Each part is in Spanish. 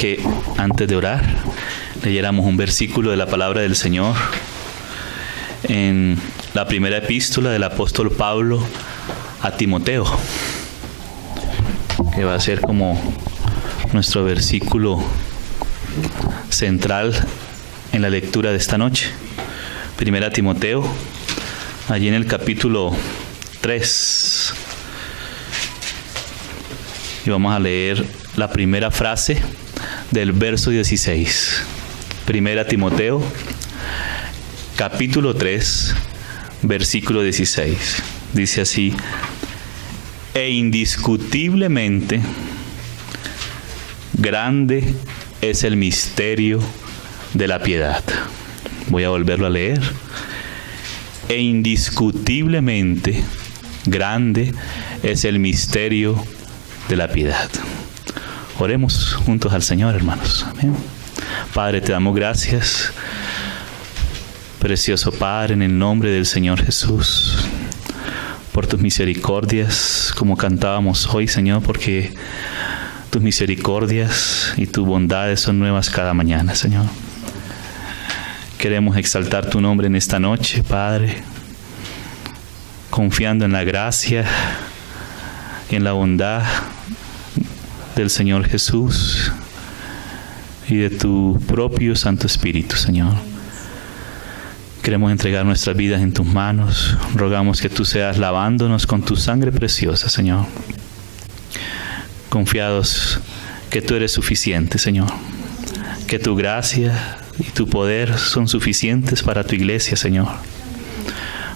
que antes de orar leyéramos un versículo de la palabra del Señor en la primera epístola del apóstol Pablo a Timoteo, que va a ser como nuestro versículo central en la lectura de esta noche. Primera Timoteo, allí en el capítulo 3. Y vamos a leer la primera frase del verso 16. Primera Timoteo, capítulo 3, versículo 16. Dice así: e indiscutiblemente grande es el misterio de la piedad. Voy a volverlo a leer. E indiscutiblemente grande es el misterio de la piedad. Oremos juntos al Señor, hermanos. Amén. Padre, te damos gracias, precioso Padre, en el nombre del Señor Jesús, por tus misericordias, como cantábamos hoy, Señor, porque tus misericordias y tus bondades son nuevas cada mañana, Señor. Queremos exaltar tu nombre en esta noche, Padre, confiando en la gracia y en la bondad del Señor Jesús y de tu propio Santo Espíritu, Señor. Queremos entregar nuestras vidas en tus manos. Rogamos que tú seas lavándonos con tu sangre preciosa, Señor. Confiados que tú eres suficiente, Señor. Que tu gracia y tu poder son suficientes para tu iglesia, Señor.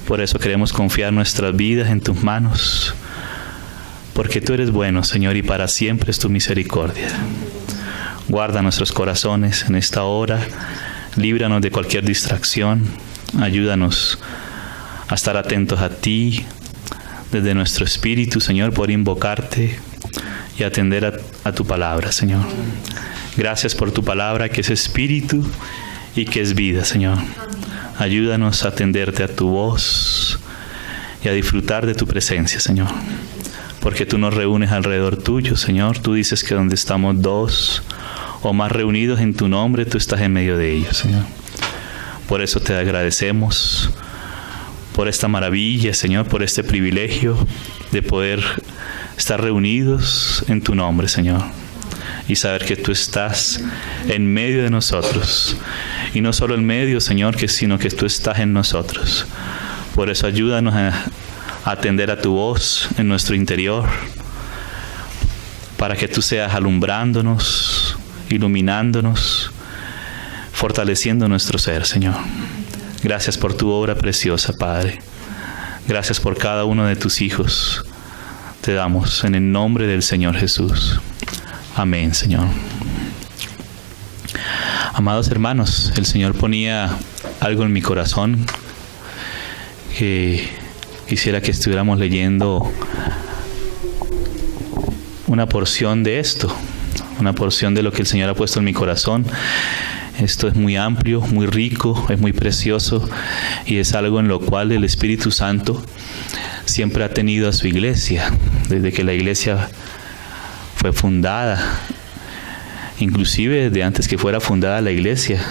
Por eso queremos confiar nuestras vidas en tus manos, porque tú eres bueno, Señor, y para siempre es tu misericordia. Guarda nuestros corazones en esta hora, líbranos de cualquier distracción, ayúdanos a estar atentos a ti, desde nuestro espíritu, Señor, por invocarte y atender a tu palabra, Señor. Gracias por tu palabra, que es espíritu y que es vida, Señor. Ayúdanos a atenderte a tu voz y a disfrutar de tu presencia, Señor. Porque tú nos reúnes alrededor tuyo, Señor. Tú dices que donde estamos dos o más reunidos en tu nombre, tú estás en medio de ellos, Señor. Por eso te agradecemos por esta maravilla, Señor, por este privilegio de poder estar reunidos en tu nombre, Señor. Y saber que tú estás en medio de nosotros. Y no solo en medio, Señor, sino que tú estás en nosotros. Por eso ayúdanos a atender a tu voz en nuestro interior, para que tú seas alumbrándonos, iluminándonos, fortaleciendo nuestro ser, Señor. Gracias por tu obra preciosa, Padre. Gracias por cada uno de tus hijos. Te damos en el nombre del Señor Jesús. Amén, Señor. Amados hermanos, el Señor ponía algo en mi corazón que quisiera que estuviéramos leyendo una porción de esto, una porción de lo que el Señor ha puesto en mi corazón. Esto es muy amplio, muy rico, es muy precioso y es algo en lo cual el Espíritu Santo siempre ha tenido a su iglesia, desde que la iglesia fue fundada, inclusive desde antes que fuera fundada la iglesia.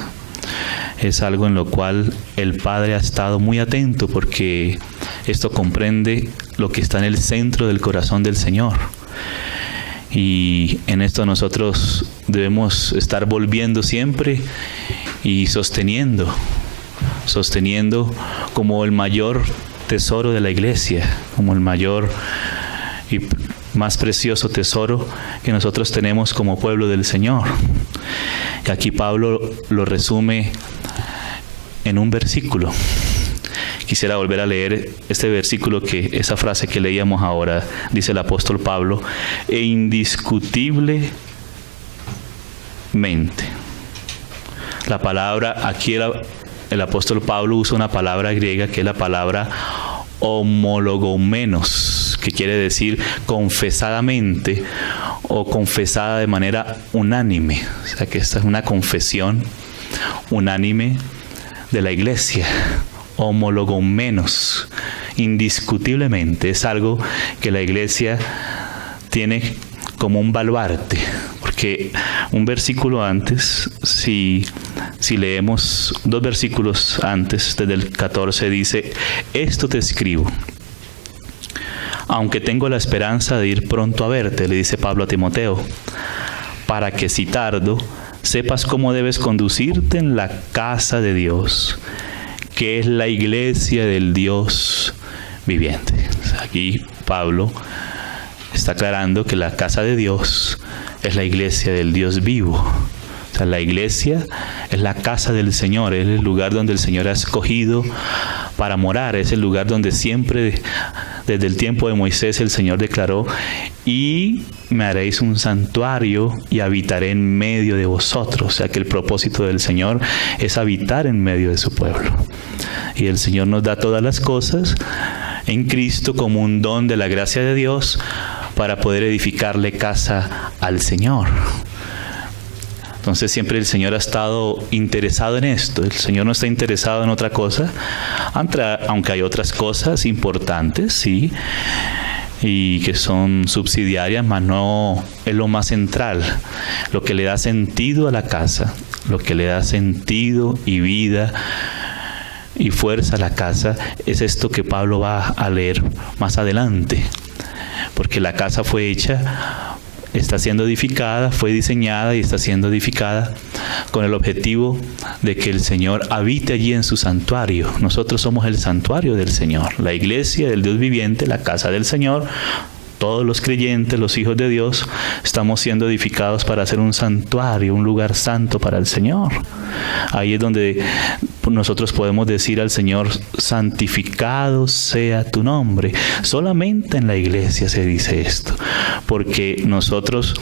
Es algo en lo cual el Padre ha estado muy atento, porque esto comprende lo que está en el centro del corazón del Señor. Y en esto nosotros debemos estar volviendo siempre y sosteniendo como el mayor tesoro de la iglesia, como el mayor y más precioso tesoro que nosotros tenemos como pueblo del Señor. Y aquí Pablo lo resume en un versículo. Quisiera volver a leer este versículo, esa frase que leíamos ahora. Dice el apóstol Pablo: e indiscutiblemente. La palabra, aquí el apóstol Pablo usa una palabra griega que es la palabra homologomenos, que quiere decir confesadamente o confesada de manera unánime. O sea que esta es una confesión unánime de la iglesia. Homologomenos, indiscutiblemente, es algo que la iglesia tiene como un baluarte, porque un versículo antes, si leemos 2 versículos antes, desde el 14 dice: esto te escribo, aunque tengo la esperanza de ir pronto a verte, le dice Pablo a Timoteo, para que si tardo, sepas cómo debes conducirte en la casa de Dios, que es la iglesia del Dios viviente. Aquí Pablo está aclarando que la casa de Dios es la iglesia del Dios vivo. O sea, la iglesia es la casa del Señor, es el lugar donde el Señor ha escogido para morar, es el lugar donde siempre, desde el tiempo de Moisés, el Señor declaró: y me haréis un santuario y habitaré en medio de vosotros. O sea que el propósito del Señor es habitar en medio de su pueblo. Y el Señor nos da todas las cosas en Cristo como un don de la gracia de Dios para poder edificarle casa al Señor. Entonces siempre el Señor ha estado interesado en esto. El Señor no está interesado en otra cosa, aunque hay otras cosas importantes, sí, y que son subsidiarias, mas no es lo más central. Lo que le da sentido a la casa, lo que le da sentido y vida y fuerza a la casa, es esto que Pablo va a leer más adelante. Porque la casa fue hecha, está siendo edificada, fue diseñada y está siendo edificada con el objetivo de que el Señor habite allí en su santuario. Nosotros somos el santuario del Señor, la iglesia del Dios viviente, la casa del Señor. Todos los creyentes, los hijos de Dios, estamos siendo edificados para hacer un santuario, un lugar santo para el Señor. Ahí es donde nosotros podemos decir al Señor: santificado sea tu nombre. Solamente en la iglesia se dice esto, porque nosotros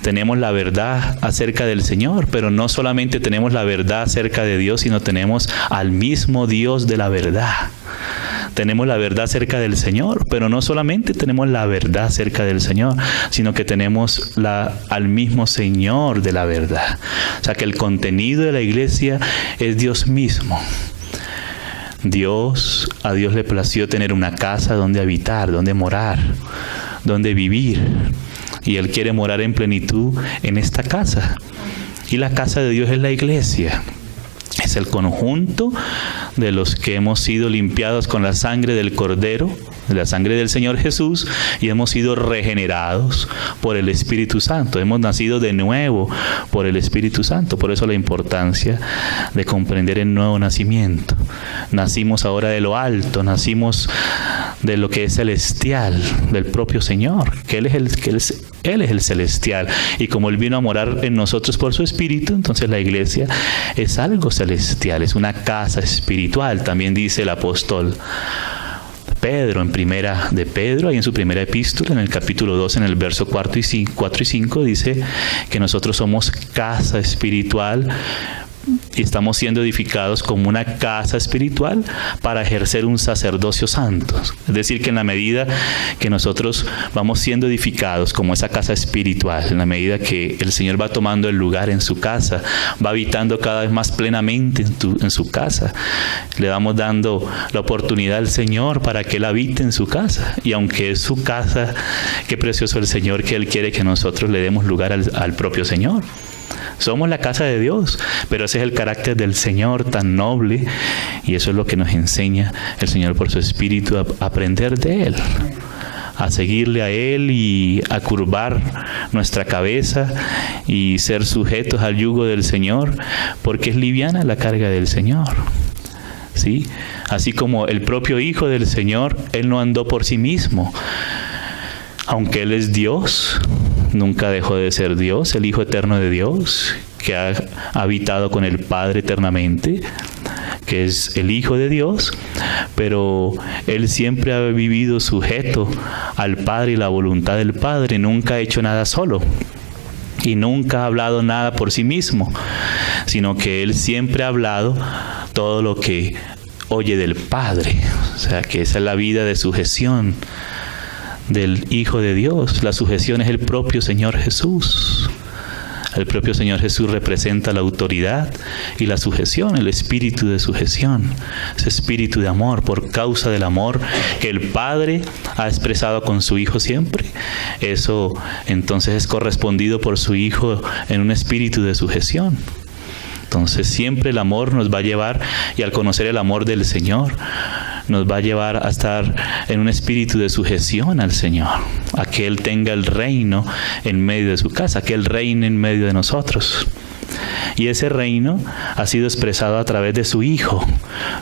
tenemos la verdad acerca del Señor, pero no solamente tenemos la verdad acerca de Dios, sino tenemos al mismo Dios de la verdad. Tenemos la verdad acerca del Señor, pero no solamente tenemos la verdad acerca del Señor, sino que tenemos al mismo Señor de la verdad. O sea que el contenido de la iglesia es Dios mismo. A Dios le plació tener una casa donde habitar, donde morar, donde vivir. Y Él quiere morar en plenitud en esta casa. Y la casa de Dios es la iglesia. Es el conjunto de los que hemos sido limpiados con la sangre del Cordero, de la sangre del Señor Jesús, y hemos sido regenerados por el Espíritu Santo. Hemos nacido de nuevo por el Espíritu Santo. Por eso la importancia de comprender el nuevo nacimiento. Nacimos ahora de lo alto, nacimos de lo que es celestial, del propio Señor, que Él es el celestial. Y como Él vino a morar en nosotros por su Espíritu, entonces la iglesia es algo celestial, es una casa espiritual. También dice el apóstol Pedro, en primera de Pedro, ahí en su primera epístola, en el capítulo 2, en el verso 4 y 5, dice que nosotros somos casa espiritual y estamos siendo edificados como una casa espiritual para ejercer un sacerdocio santo. Es decir, que en la medida que nosotros vamos siendo edificados como esa casa espiritual, en la medida que el Señor va tomando el lugar en su casa, va habitando cada vez más plenamente en su casa, le vamos dando la oportunidad al Señor para que Él habite en su casa. Y aunque es su casa, qué precioso el Señor, que Él quiere que nosotros le demos lugar al propio Señor. Somos la casa de Dios, pero ese es el carácter del Señor tan noble, y eso es lo que nos enseña el Señor por su Espíritu, a aprender de Él, a seguirle a Él y a curvar nuestra cabeza y ser sujetos al yugo del Señor, porque es liviana la carga del Señor. ¿Sí? Así como el propio Hijo del Señor, Él no andó por sí mismo. Aunque Él es Dios, nunca dejó de ser Dios, el Hijo eterno de Dios, que ha habitado con el Padre eternamente, que es el Hijo de Dios, pero Él siempre ha vivido sujeto al Padre y la voluntad del Padre, nunca ha hecho nada solo y nunca ha hablado nada por sí mismo, sino que Él siempre ha hablado todo lo que oye del Padre. O sea, que esa es la vida de sujeción del Hijo de Dios. La sujeción es el propio Señor Jesús. El propio Señor Jesús representa la autoridad y la sujeción, el espíritu de sujeción, ese espíritu de amor, por causa del amor que el Padre ha expresado con su Hijo siempre. Eso entonces es correspondido por su Hijo en un espíritu de sujeción. Entonces siempre el amor nos va a llevar, y al conocer el amor del Señor, nos va a llevar a estar en un espíritu de sujeción al Señor, a que Él tenga el reino en medio de su casa, a que Él reine en medio de nosotros. Y ese reino ha sido expresado a través de su Hijo.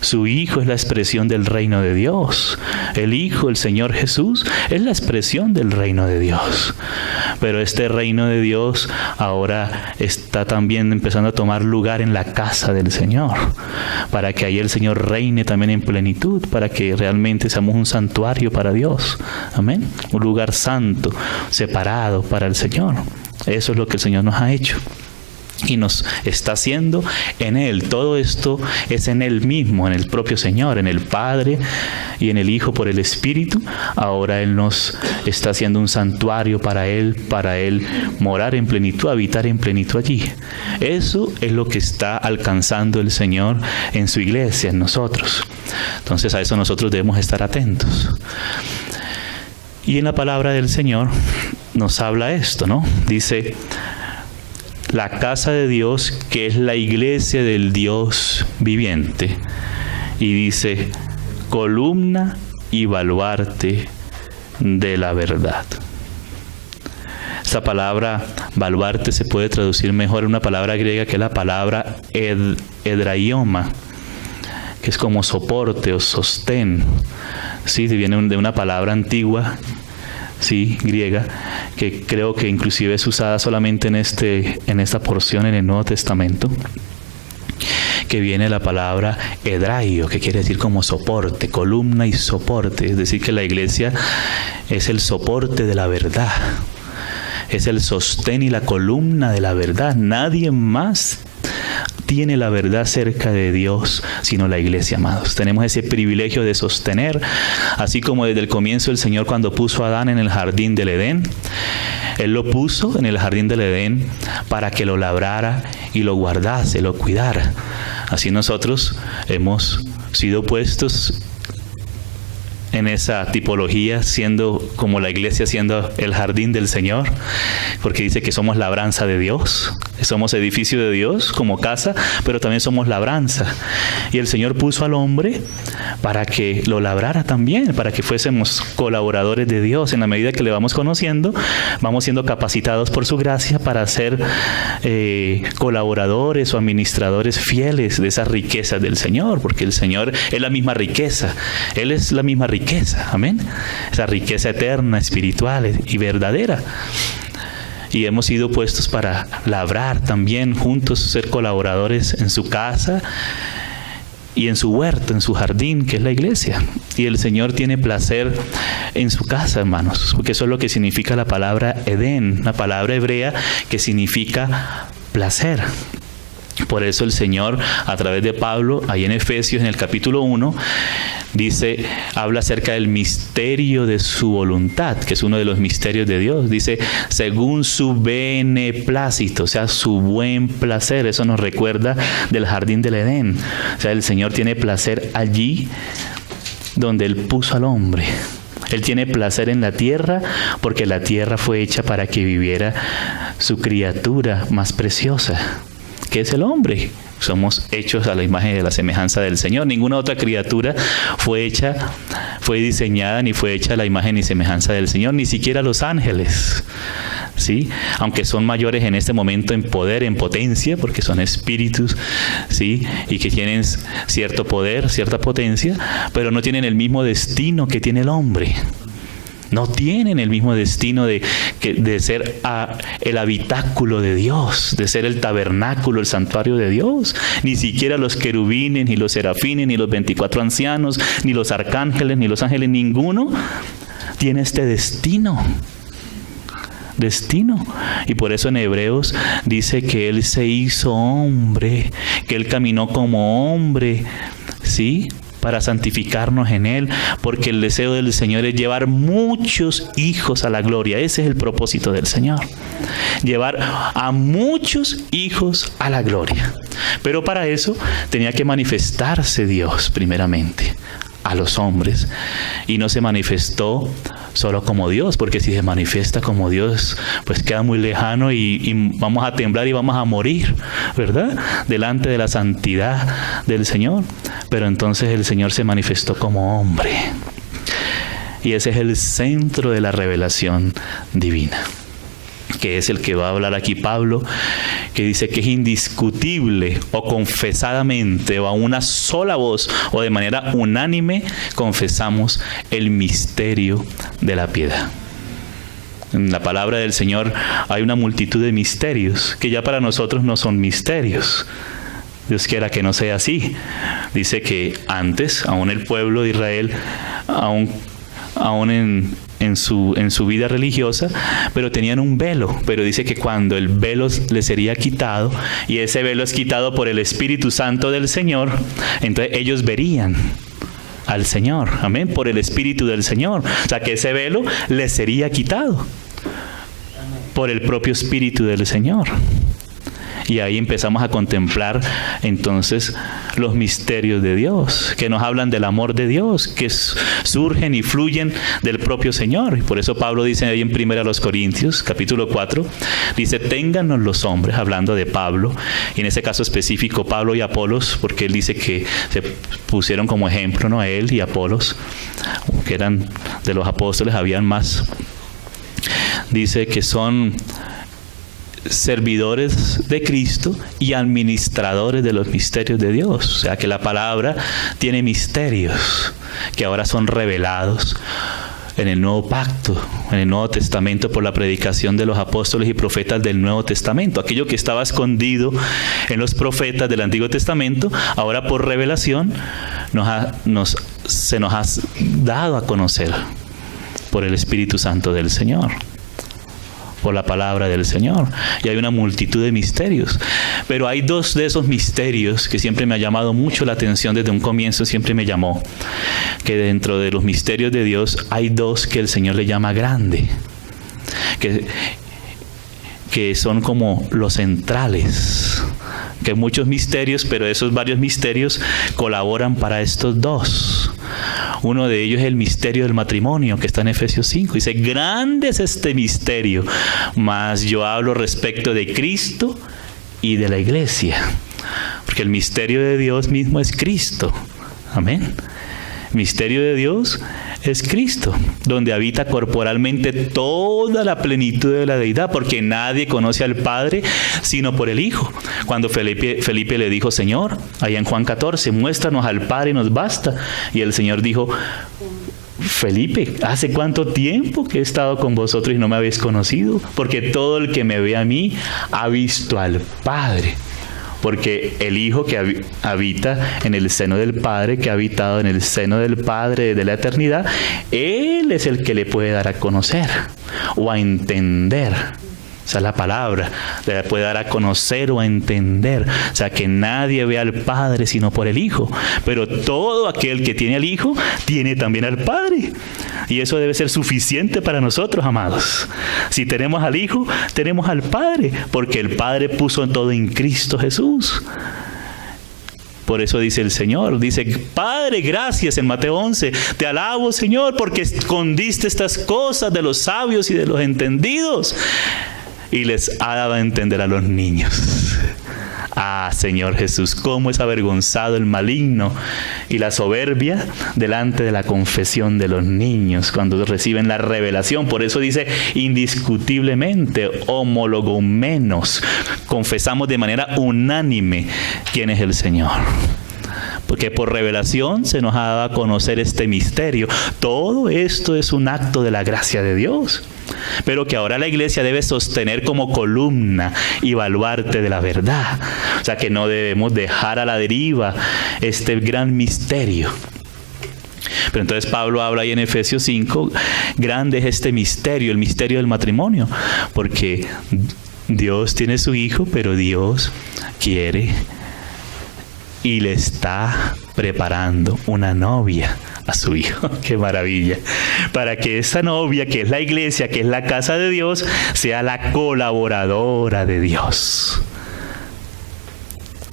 Su Hijo es la expresión del reino de Dios. El Hijo, el Señor Jesús, es la expresión del reino de Dios. Pero este reino de Dios ahora está también empezando a tomar lugar en la casa del Señor, para que ahí el Señor reine también en plenitud, para que realmente seamos un santuario para Dios. Amén. Un lugar santo, separado para el Señor. Eso es lo que el Señor nos ha hecho y nos está haciendo en Él. Todo esto es en Él mismo, en el propio Señor, en el Padre y en el Hijo por el Espíritu. Ahora Él nos está haciendo un santuario para Él morar en plenitud, habitar en plenitud allí. Eso es lo que está alcanzando el Señor en su iglesia, en nosotros. Entonces a eso nosotros debemos estar atentos. Y en la palabra del Señor nos habla esto, ¿no? Dice: la casa de Dios, que es la iglesia del Dios viviente. Y dice: columna y baluarte de la verdad. Esta palabra baluarte se puede traducir mejor en una palabra griega, que es la palabra edraioma, que es como soporte o sostén. Sí, viene de una palabra antigua, sí, griega, que creo que inclusive es usada solamente en esta porción en el Nuevo Testamento, que viene la palabra edraio, que quiere decir como soporte, columna y soporte. Es decir, que la iglesia es el soporte de la verdad, es el sostén y la columna de la verdad. Nadie más tiene la verdad cerca de Dios sino la iglesia, amados. Tenemos ese privilegio de sostener, así como desde el comienzo el Señor, cuando puso a Adán en el jardín del Edén, Él lo puso en el jardín del Edén para que lo labrara y lo guardase, lo cuidara. Así nosotros hemos sido puestos en esa tipología, siendo como la iglesia, siendo el jardín del Señor, porque dice que somos labranza de Dios, somos edificio de Dios como casa, pero también somos labranza. Y el Señor puso al hombre para que lo labrara también, para que fuésemos colaboradores de Dios. En la medida que le vamos conociendo, vamos siendo capacitados por su gracia para ser colaboradores o administradores fieles de esas riquezas del Señor, porque el Señor es la misma riqueza, Él es la misma riqueza, amén, esa riqueza eterna, espiritual y verdadera. Y hemos sido puestos para labrar también juntos, ser colaboradores en su casa y en su huerto, en su jardín, que es la iglesia. Y el Señor tiene placer en su casa, hermanos, porque eso es lo que significa la palabra Edén, una palabra hebrea que significa placer. Por eso el Señor, a través de Pablo, ahí en Efesios, en el capítulo 1, dice, habla acerca del misterio de su voluntad, que es uno de los misterios de Dios. Dice, según su beneplácito, o sea, su buen placer. Eso nos recuerda del jardín del Edén. O sea, el Señor tiene placer allí donde Él puso al hombre. Él tiene placer en la tierra, porque la tierra fue hecha para que viviera su criatura más preciosa, que es el hombre. Somos hechos a la imagen y a la semejanza del Señor. Ninguna otra criatura fue diseñada ni fue hecha a la imagen y semejanza del Señor, ni siquiera los ángeles, ¿sí? Aunque son mayores en este momento en poder, en potencia, porque son espíritus, ¿sí? Y que tienen cierto poder, cierta potencia, pero no tienen el mismo destino que tiene el hombre. No tienen el mismo destino de ser el habitáculo de Dios, de ser el tabernáculo, el santuario de Dios. Ni siquiera los querubines, ni los serafines, ni los 24 ancianos, ni los arcángeles, ni los ángeles, ninguno tiene este destino. Y por eso en Hebreos dice que Él se hizo hombre, que Él caminó como hombre, ¿sí?, para santificarnos en Él, porque el deseo del Señor es llevar muchos hijos a la gloria. Ese es el propósito del Señor, llevar a muchos hijos a la gloria. Pero para eso tenía que manifestarse Dios primeramente a los hombres, y no se manifestó solo como Dios, porque si se manifiesta como Dios, pues queda muy lejano y vamos a temblar y vamos a morir, ¿verdad? Delante de la santidad del Señor. Pero entonces el Señor se manifestó como hombre, y ese es el centro de la revelación divina, que es el que va a hablar aquí Pablo, que dice que es indiscutible o confesadamente o a una sola voz o de manera unánime confesamos el misterio de la piedad. En la palabra del Señor hay una multitud de misterios que ya para nosotros no son misterios. Dios quiera que no sea así. Dice que antes, aún el pueblo de Israel, aún en su vida religiosa, pero tenían un velo, pero dice que cuando el velo les sería quitado, y ese velo es quitado por el Espíritu Santo del Señor, entonces ellos verían al Señor, amén, por el Espíritu del Señor. O sea que ese velo les sería quitado por el propio Espíritu del Señor. Y ahí empezamos a contemplar entonces los misterios de Dios, que nos hablan del amor de Dios, que surgen y fluyen del propio Señor. Y por eso Pablo dice ahí en 1 Corintios, capítulo 4, dice, téngannos los hombres, hablando de Pablo, y en ese caso específico Pablo y Apolos, porque él dice que se pusieron como ejemplo, ¿no? A él y Apolos, que eran de los apóstoles, habían más. Dice que son servidores de Cristo y administradores de los misterios de Dios. O sea que la palabra tiene misterios que ahora son revelados en el Nuevo Pacto, en el Nuevo Testamento, por la predicación de los apóstoles y profetas del Nuevo Testamento. Aquello que estaba escondido en los profetas del Antiguo Testamento, ahora por revelación se nos ha dado a conocer por el Espíritu Santo del Señor, por la palabra del Señor. Y hay una multitud de misterios, pero hay dos de esos misterios que siempre me ha llamado mucho la atención desde un comienzo. Siempre me llamó que dentro de los misterios de Dios hay dos que el Señor le llama grande, que son como los centrales, que hay muchos misterios, pero esos varios misterios colaboran para estos dos. Uno de ellos es el misterio del matrimonio, que está en Efesios 5. Dice, grande es este misterio, mas yo hablo respecto de Cristo y de la iglesia. Porque el misterio de Dios mismo es Cristo. Amén. El misterio de Dios es Cristo, donde habita corporalmente toda la plenitud de la deidad, porque nadie conoce al Padre sino por el Hijo. Cuando Felipe le dijo, Señor, allá en Juan 14, muéstranos al Padre y nos basta. Y el Señor dijo, Felipe, ¿hace cuánto tiempo que he estado con vosotros y no me habéis conocido? Porque todo el que me ve a mí ha visto al Padre. Porque el Hijo que habita en el seno del Padre, que ha habitado en el seno del Padre de la eternidad, Él es el que le puede dar a conocer o a entender. Esa es la palabra, le puede dar a conocer o a entender. O sea, que nadie ve al Padre sino por el Hijo. Pero todo aquel que tiene al Hijo, tiene también al Padre. Y eso debe ser suficiente para nosotros, amados. Si tenemos al Hijo, tenemos al Padre, porque el Padre puso todo en Cristo Jesús. Por eso dice el Señor, dice, Padre, gracias en Mateo 11, te alabo, Señor, porque escondiste estas cosas de los sabios y de los entendidos y les ha dado a entender a los niños. Ah, Señor Jesús, cómo es avergonzado el maligno y la soberbia delante de la confesión de los niños cuando reciben la revelación. Por eso dice indiscutiblemente, homologomenos, confesamos de manera unánime quién es el Señor. Porque por revelación se nos ha dado a conocer este misterio. Todo esto es un acto de la gracia de Dios, pero que ahora la iglesia debe sostener como columna y baluarte de la verdad. O sea que no debemos dejar a la deriva este gran misterio. Pero entonces Pablo habla ahí en Efesios 5, grande es este misterio, el misterio del matrimonio, porque Dios tiene su Hijo, pero Dios quiere y le está preparando una novia a su hijo. ¡Qué maravilla! Para que esa novia, que es la iglesia, que es la casa de Dios, sea la colaboradora de Dios.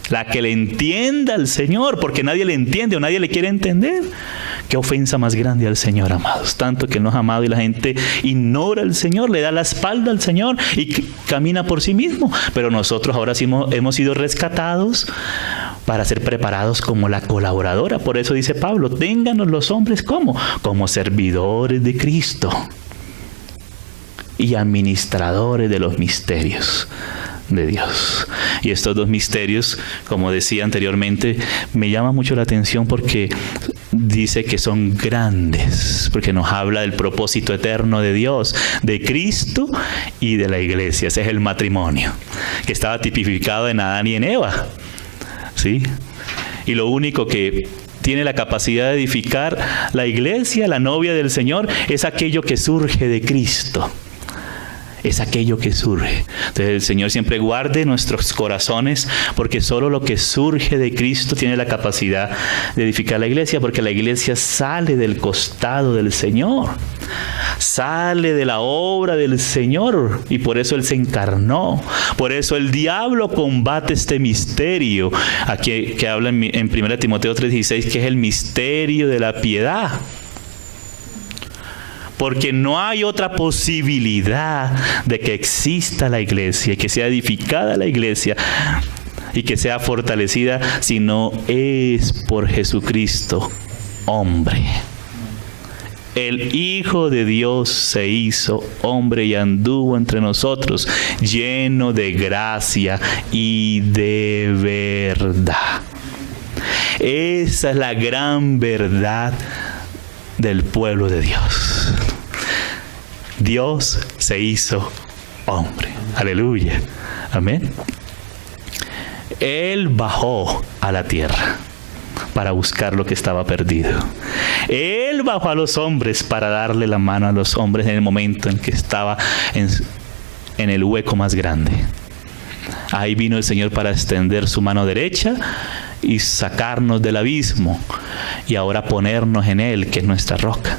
La que le entienda al Señor, porque nadie le entiende o nadie le quiere entender. Qué ofensa más grande al Señor, amados. Tanto que Él nos ha amado y la gente ignora al Señor, le da la espalda al Señor y camina por sí mismo. Pero nosotros ahora sí hemos sido rescatados para ser preparados como la colaboradora. Por eso dice Pablo, ténganos los hombres como servidores de Cristo y administradores de los misterios de Dios. Y estos dos misterios, como decía anteriormente, me llama mucho la atención porque dice que son grandes, porque nos habla del propósito eterno de Dios, de Cristo y de la iglesia. Ese es el matrimonio, que estaba tipificado en Adán y en Eva, ¿sí? Y lo único que tiene la capacidad de edificar la iglesia, la novia del Señor, es aquello que surge de Cristo. Es aquello que surge. Entonces el Señor siempre guarde nuestros corazones, porque solo lo que surge de Cristo tiene la capacidad de edificar la iglesia, porque la iglesia sale del costado del Señor, sale de la obra del Señor, y por eso Él se encarnó. Por eso el diablo combate este misterio, aquí que habla en 1 Timoteo 3:16, que es el misterio de la piedad. Porque no hay otra posibilidad de que exista la iglesia, que sea edificada la iglesia y que sea fortalecida, si no es por Jesucristo, hombre. El Hijo de Dios se hizo hombre y anduvo entre nosotros, lleno de gracia y de verdad. Esa es la gran verdad del pueblo de Dios. Dios se hizo hombre. Aleluya. Amén. Él bajó a la tierra para buscar lo que estaba perdido. Él bajó a los hombres para darle la mano a los hombres en el momento en que estaba en el hueco más grande. Ahí vino el Señor para extender su mano derecha y sacarnos del abismo y ahora ponernos en Él, que es nuestra roca.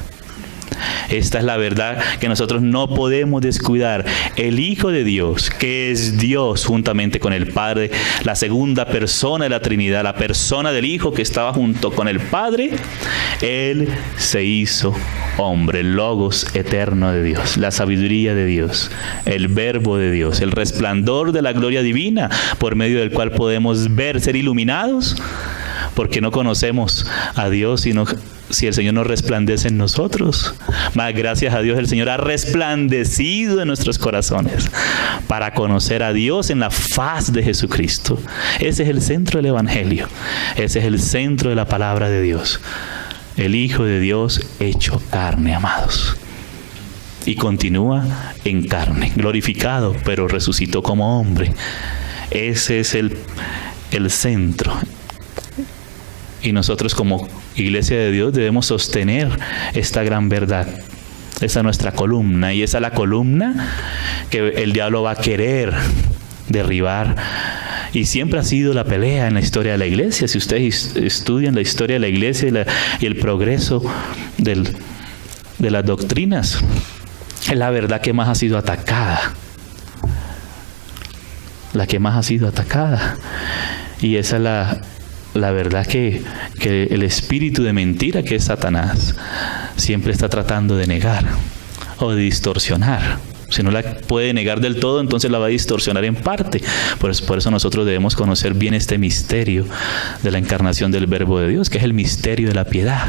Esta es la verdad que nosotros no podemos descuidar. El Hijo de Dios, que es Dios juntamente con el Padre, la segunda persona de la Trinidad, la persona del Hijo que estaba junto con el Padre, Él se hizo hombre, el Logos eterno de Dios, la sabiduría de Dios, el Verbo de Dios, el resplandor de la gloria divina, por medio del cual podemos ver, ser iluminados, porque no conocemos a Dios sino si el Señor no resplandece en nosotros. Más gracias a Dios, el Señor ha resplandecido en nuestros corazones para conocer a Dios en la faz de Jesucristo. Ese es el centro del Evangelio. Ese es el centro de la palabra de Dios. El Hijo de Dios hecho carne, amados. Y continúa en carne, glorificado, pero resucitó como hombre. Ese es el centro. Y nosotros como Iglesia de Dios debemos sostener esta gran verdad. Esa es nuestra columna, y esa es la columna que el diablo va a querer derribar. Y siempre ha sido la pelea en la historia de la iglesia. Si ustedes estudian la historia de la iglesia y el progreso de las doctrinas, es la verdad que más ha sido atacada. La que más ha sido atacada. Y esa es la verdad que el espíritu de mentira, que es Satanás, siempre está tratando de negar o de distorsionar. Si no la puede negar del todo, entonces la va a distorsionar en parte. Por eso nosotros debemos conocer bien este misterio de la encarnación del Verbo de Dios, que es el misterio de la piedad.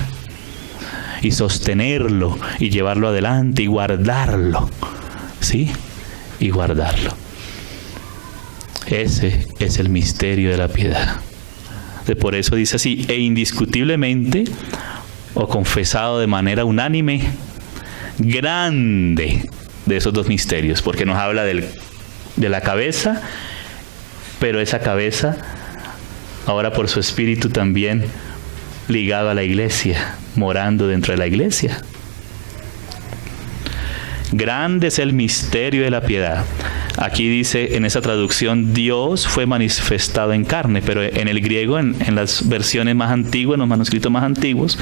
Y sostenerlo, y llevarlo adelante, y guardarlo. ¿Sí? Y guardarlo. Ese es el misterio de la piedad. Por eso dice así, e indiscutiblemente, o confesado de manera unánime, grande de esos dos misterios, porque nos habla de la cabeza, pero esa cabeza, ahora por su espíritu también ligado a la iglesia, morando dentro de la iglesia. Grande es el misterio de la piedad. Aquí dice en esa traducción, Dios fue manifestado en carne, pero en el griego, en las versiones más antiguas, en los manuscritos más antiguos,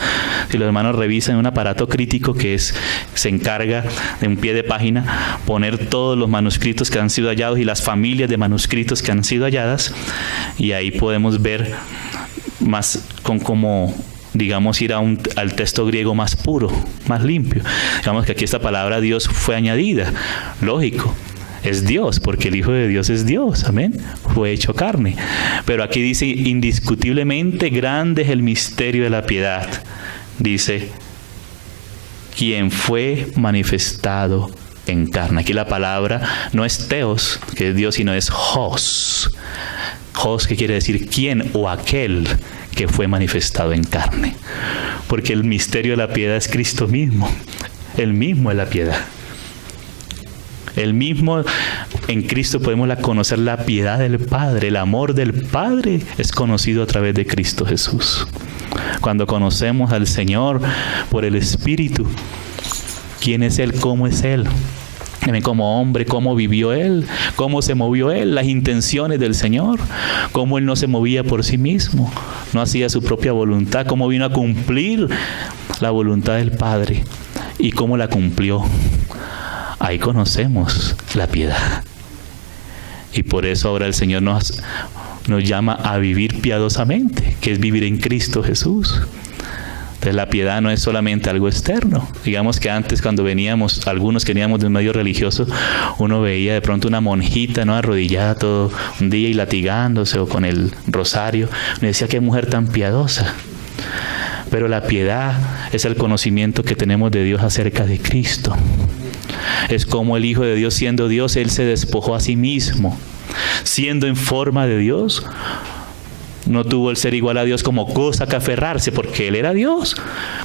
si los hermanos revisan un aparato crítico que se encarga de un pie de página, poner todos los manuscritos que han sido hallados y las familias de manuscritos que han sido halladas, y ahí podemos ver más con cómo, digamos, ir al texto griego más puro, más limpio. Digamos que aquí esta palabra Dios fue añadida, lógico. Es Dios, porque el Hijo de Dios es Dios, amén, fue hecho carne. Pero aquí dice, indiscutiblemente grande es el misterio de la piedad. Dice, quien fue manifestado en carne. Aquí la palabra no es Theos, que es Dios, sino es Hos. Hos, que quiere decir quién o aquel que fue manifestado en carne. Porque el misterio de la piedad es Cristo mismo. Él mismo es la piedad. El mismo, en Cristo podemos conocer la piedad del Padre. El amor del Padre es conocido a través de Cristo Jesús. Cuando conocemos al Señor por el Espíritu, ¿quién es Él? ¿Cómo es Él? Como hombre, cómo vivió Él, cómo se movió Él, las intenciones del Señor, cómo Él no se movía por sí mismo, no hacía su propia voluntad, cómo vino a cumplir la voluntad del Padre y cómo la cumplió. Ahí conocemos la piedad. Y por eso ahora el Señor nos llama a vivir piadosamente, que es vivir en Cristo Jesús. Entonces la piedad no es solamente algo externo. Digamos que antes, cuando veníamos, algunos que veníamos de un medio religioso, uno veía de pronto una monjita, ¿no?, arrodillada todo un día y latigándose, o con el rosario. Me decía, qué mujer tan piadosa. Pero la piedad es el conocimiento que tenemos de Dios acerca de Cristo. Es como el Hijo de Dios, siendo Dios, Él se despojó a sí mismo. Siendo en forma de Dios, no tuvo el ser igual a Dios como cosa que aferrarse, porque Él era Dios,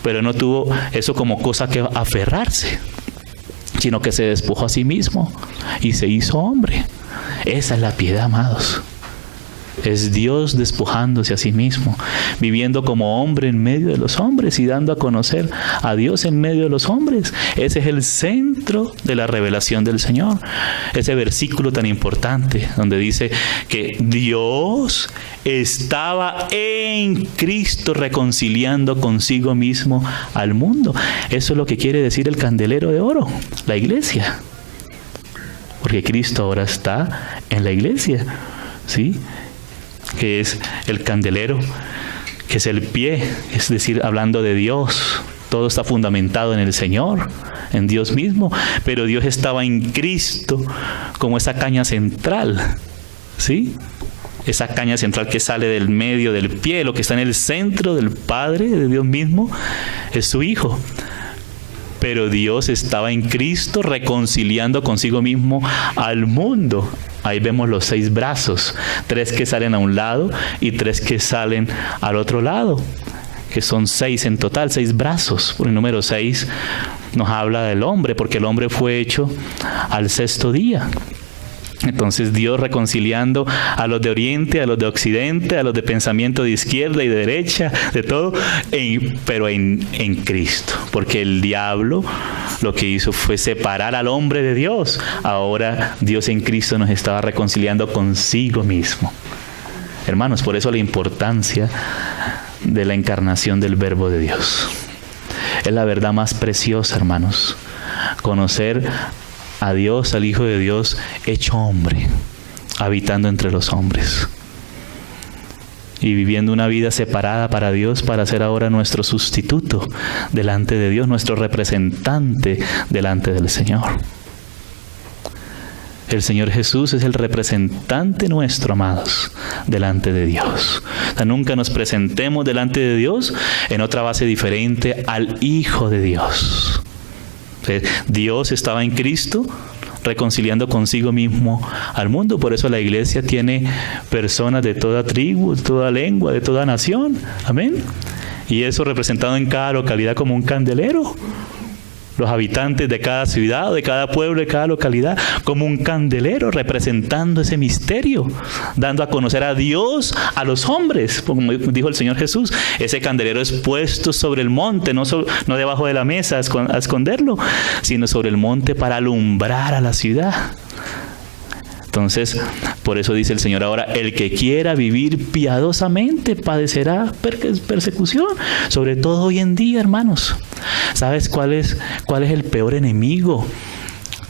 pero no tuvo eso como cosa que aferrarse, sino que se despojó a sí mismo y se hizo hombre. Esa es la piedad, amados. Es Dios despojándose a sí mismo, viviendo como hombre en medio de los hombres y dando a conocer a Dios en medio de los hombres. Ese es el centro de la revelación del Señor. Ese versículo tan importante donde dice que Dios estaba en Cristo reconciliando consigo mismo al mundo. Eso es lo que quiere decir el candelero de oro, la iglesia. Porque Cristo ahora está en la iglesia, ¿sí?, que es el candelero, que es el pie, es decir, hablando de Dios. Todo está fundamentado en el Señor, en Dios mismo, pero Dios estaba en Cristo como esa caña central, ¿sí? Esa caña central que sale del medio del pie, lo que está en el centro del Padre, de Dios mismo, es su Hijo. Pero Dios estaba en Cristo reconciliando consigo mismo al mundo. Ahí vemos los 6 brazos, 3 que salen a un lado y 3 que salen al otro lado, que son 6 en total, 6 brazos. Por el número 6 nos habla del hombre, porque el hombre fue hecho al 6º día. Entonces Dios reconciliando a los de oriente, a los de occidente, a los de pensamiento de izquierda y de derecha, de todo, pero en Cristo. Porque el diablo lo que hizo fue separar al hombre de Dios. Ahora Dios en Cristo nos estaba reconciliando consigo mismo. Hermanos, por eso la importancia de la encarnación del Verbo de Dios. Es la verdad más preciosa, hermanos. Conocer a Dios, al Hijo de Dios, hecho hombre, habitando entre los hombres y viviendo una vida separada para Dios, para ser ahora nuestro sustituto delante de Dios, nuestro representante delante del Señor. El Señor Jesús es el representante nuestro, amados, delante de Dios. O sea, nunca nos presentemos delante de Dios en otra base diferente al Hijo de Dios. Dios estaba en Cristo reconciliando consigo mismo al mundo. Por eso la iglesia tiene personas de toda tribu, de toda lengua, de toda nación. Amén. Y eso representado en cada localidad como un candelero. Los habitantes de cada ciudad, de cada pueblo, de cada localidad, como un candelero representando ese misterio, dando a conocer a Dios a los hombres. Como dijo el Señor Jesús, ese candelero es puesto sobre el monte, no debajo de la mesa a esconderlo, sino sobre el monte para alumbrar a la ciudad. Entonces, por eso dice el Señor ahora, el que quiera vivir piadosamente padecerá persecución, sobre todo hoy en día, hermanos. ¿Sabes cuál es el peor enemigo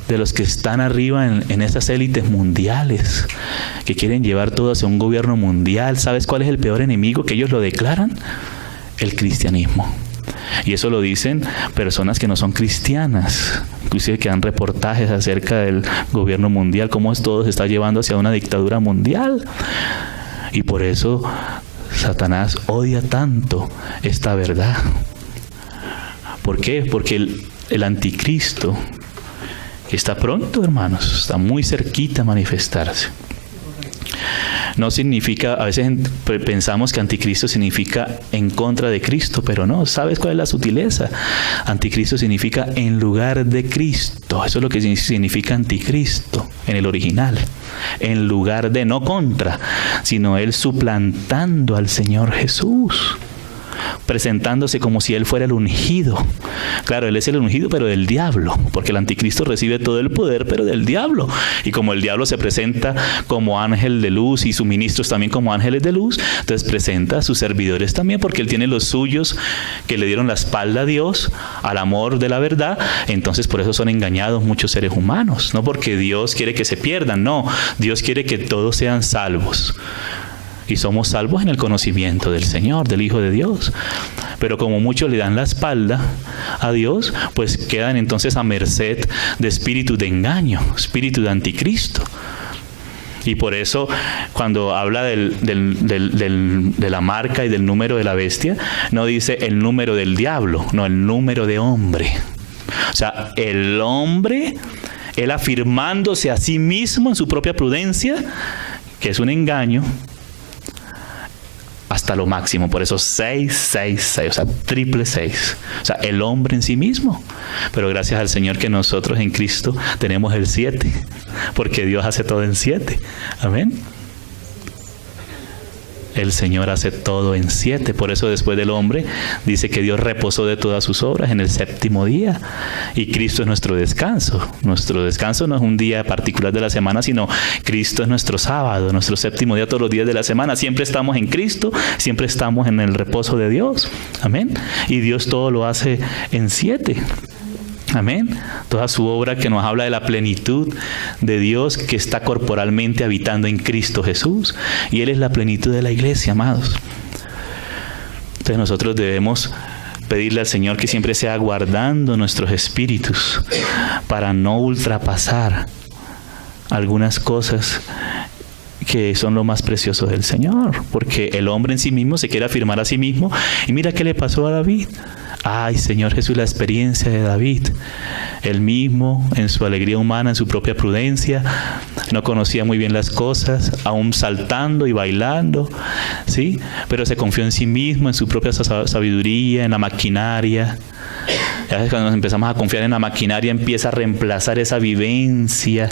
de los que están arriba en estas élites mundiales, que quieren llevar todo hacia un gobierno mundial? ¿Sabes cuál es el peor enemigo que ellos lo declaran? El cristianismo. Y eso lo dicen personas que no son cristianas, inclusive que dan reportajes acerca del gobierno mundial, cómo todo se está llevando hacia una dictadura mundial. Y por eso Satanás odia tanto esta verdad. ¿Por qué? Porque el anticristo está pronto, hermanos, está muy cerquita a manifestarse. No significa, a veces pensamos que anticristo significa en contra de Cristo, pero no. ¿Sabes cuál es la sutileza? Anticristo significa en lugar de Cristo. Eso es lo que significa anticristo en el original. En lugar de, no contra, sino él suplantando al Señor Jesús, presentándose como si él fuera el ungido. Claro, él es el ungido, pero del diablo, porque el anticristo recibe todo el poder, pero del diablo. Y como el diablo se presenta como ángel de luz y sus ministros también como ángeles de luz, entonces presenta a sus servidores también, porque él tiene los suyos que le dieron la espalda a Dios, al amor de la verdad. Entonces por eso son engañados muchos seres humanos, no porque Dios quiere que se pierdan, no, Dios quiere que todos sean salvos. Y somos salvos en el conocimiento del Señor, del Hijo de Dios. Pero como muchos le dan la espalda a Dios, pues quedan entonces a merced de espíritu de engaño, espíritu de anticristo. Y por eso cuando habla de la marca y del número de la bestia, no dice el número del diablo, no, el número de hombre. O sea, el hombre, él afirmándose a sí mismo en su propia prudencia, que es un engaño, hasta lo máximo. Por eso 666, o sea, triple 6. O sea, el hombre en sí mismo. Pero gracias al Señor que nosotros en Cristo tenemos el 7, porque Dios hace todo en 7. Amén. El Señor hace todo en 7. Por eso después del hombre dice que Dios reposó de todas sus obras en el 7º día. Y Cristo es nuestro descanso. Nuestro descanso no es un día particular de la semana, sino Cristo es nuestro sábado, nuestro 7º día todos los días de la semana. Siempre estamos en Cristo, siempre estamos en el reposo de Dios. Amén. Y Dios todo lo hace en 7. Amén. Toda su obra que nos habla de la plenitud de Dios que está corporalmente habitando en Cristo Jesús. Y Él es la plenitud de la iglesia, amados. Entonces nosotros debemos pedirle al Señor que siempre sea guardando nuestros espíritus para no ultrapasar algunas cosas que son lo más precioso del Señor. Porque el hombre en sí mismo se quiere afirmar a sí mismo. Y mira qué le pasó a David. Ay, Señor Jesús, la experiencia de David. Él mismo, en su alegría humana, en su propia prudencia, no conocía muy bien las cosas, aún saltando y bailando, ¿sí? Pero se confió en sí mismo, en su propia sabiduría, en la maquinaria. A veces cuando nos empezamos a confiar en la maquinaria, empieza a reemplazar esa vivencia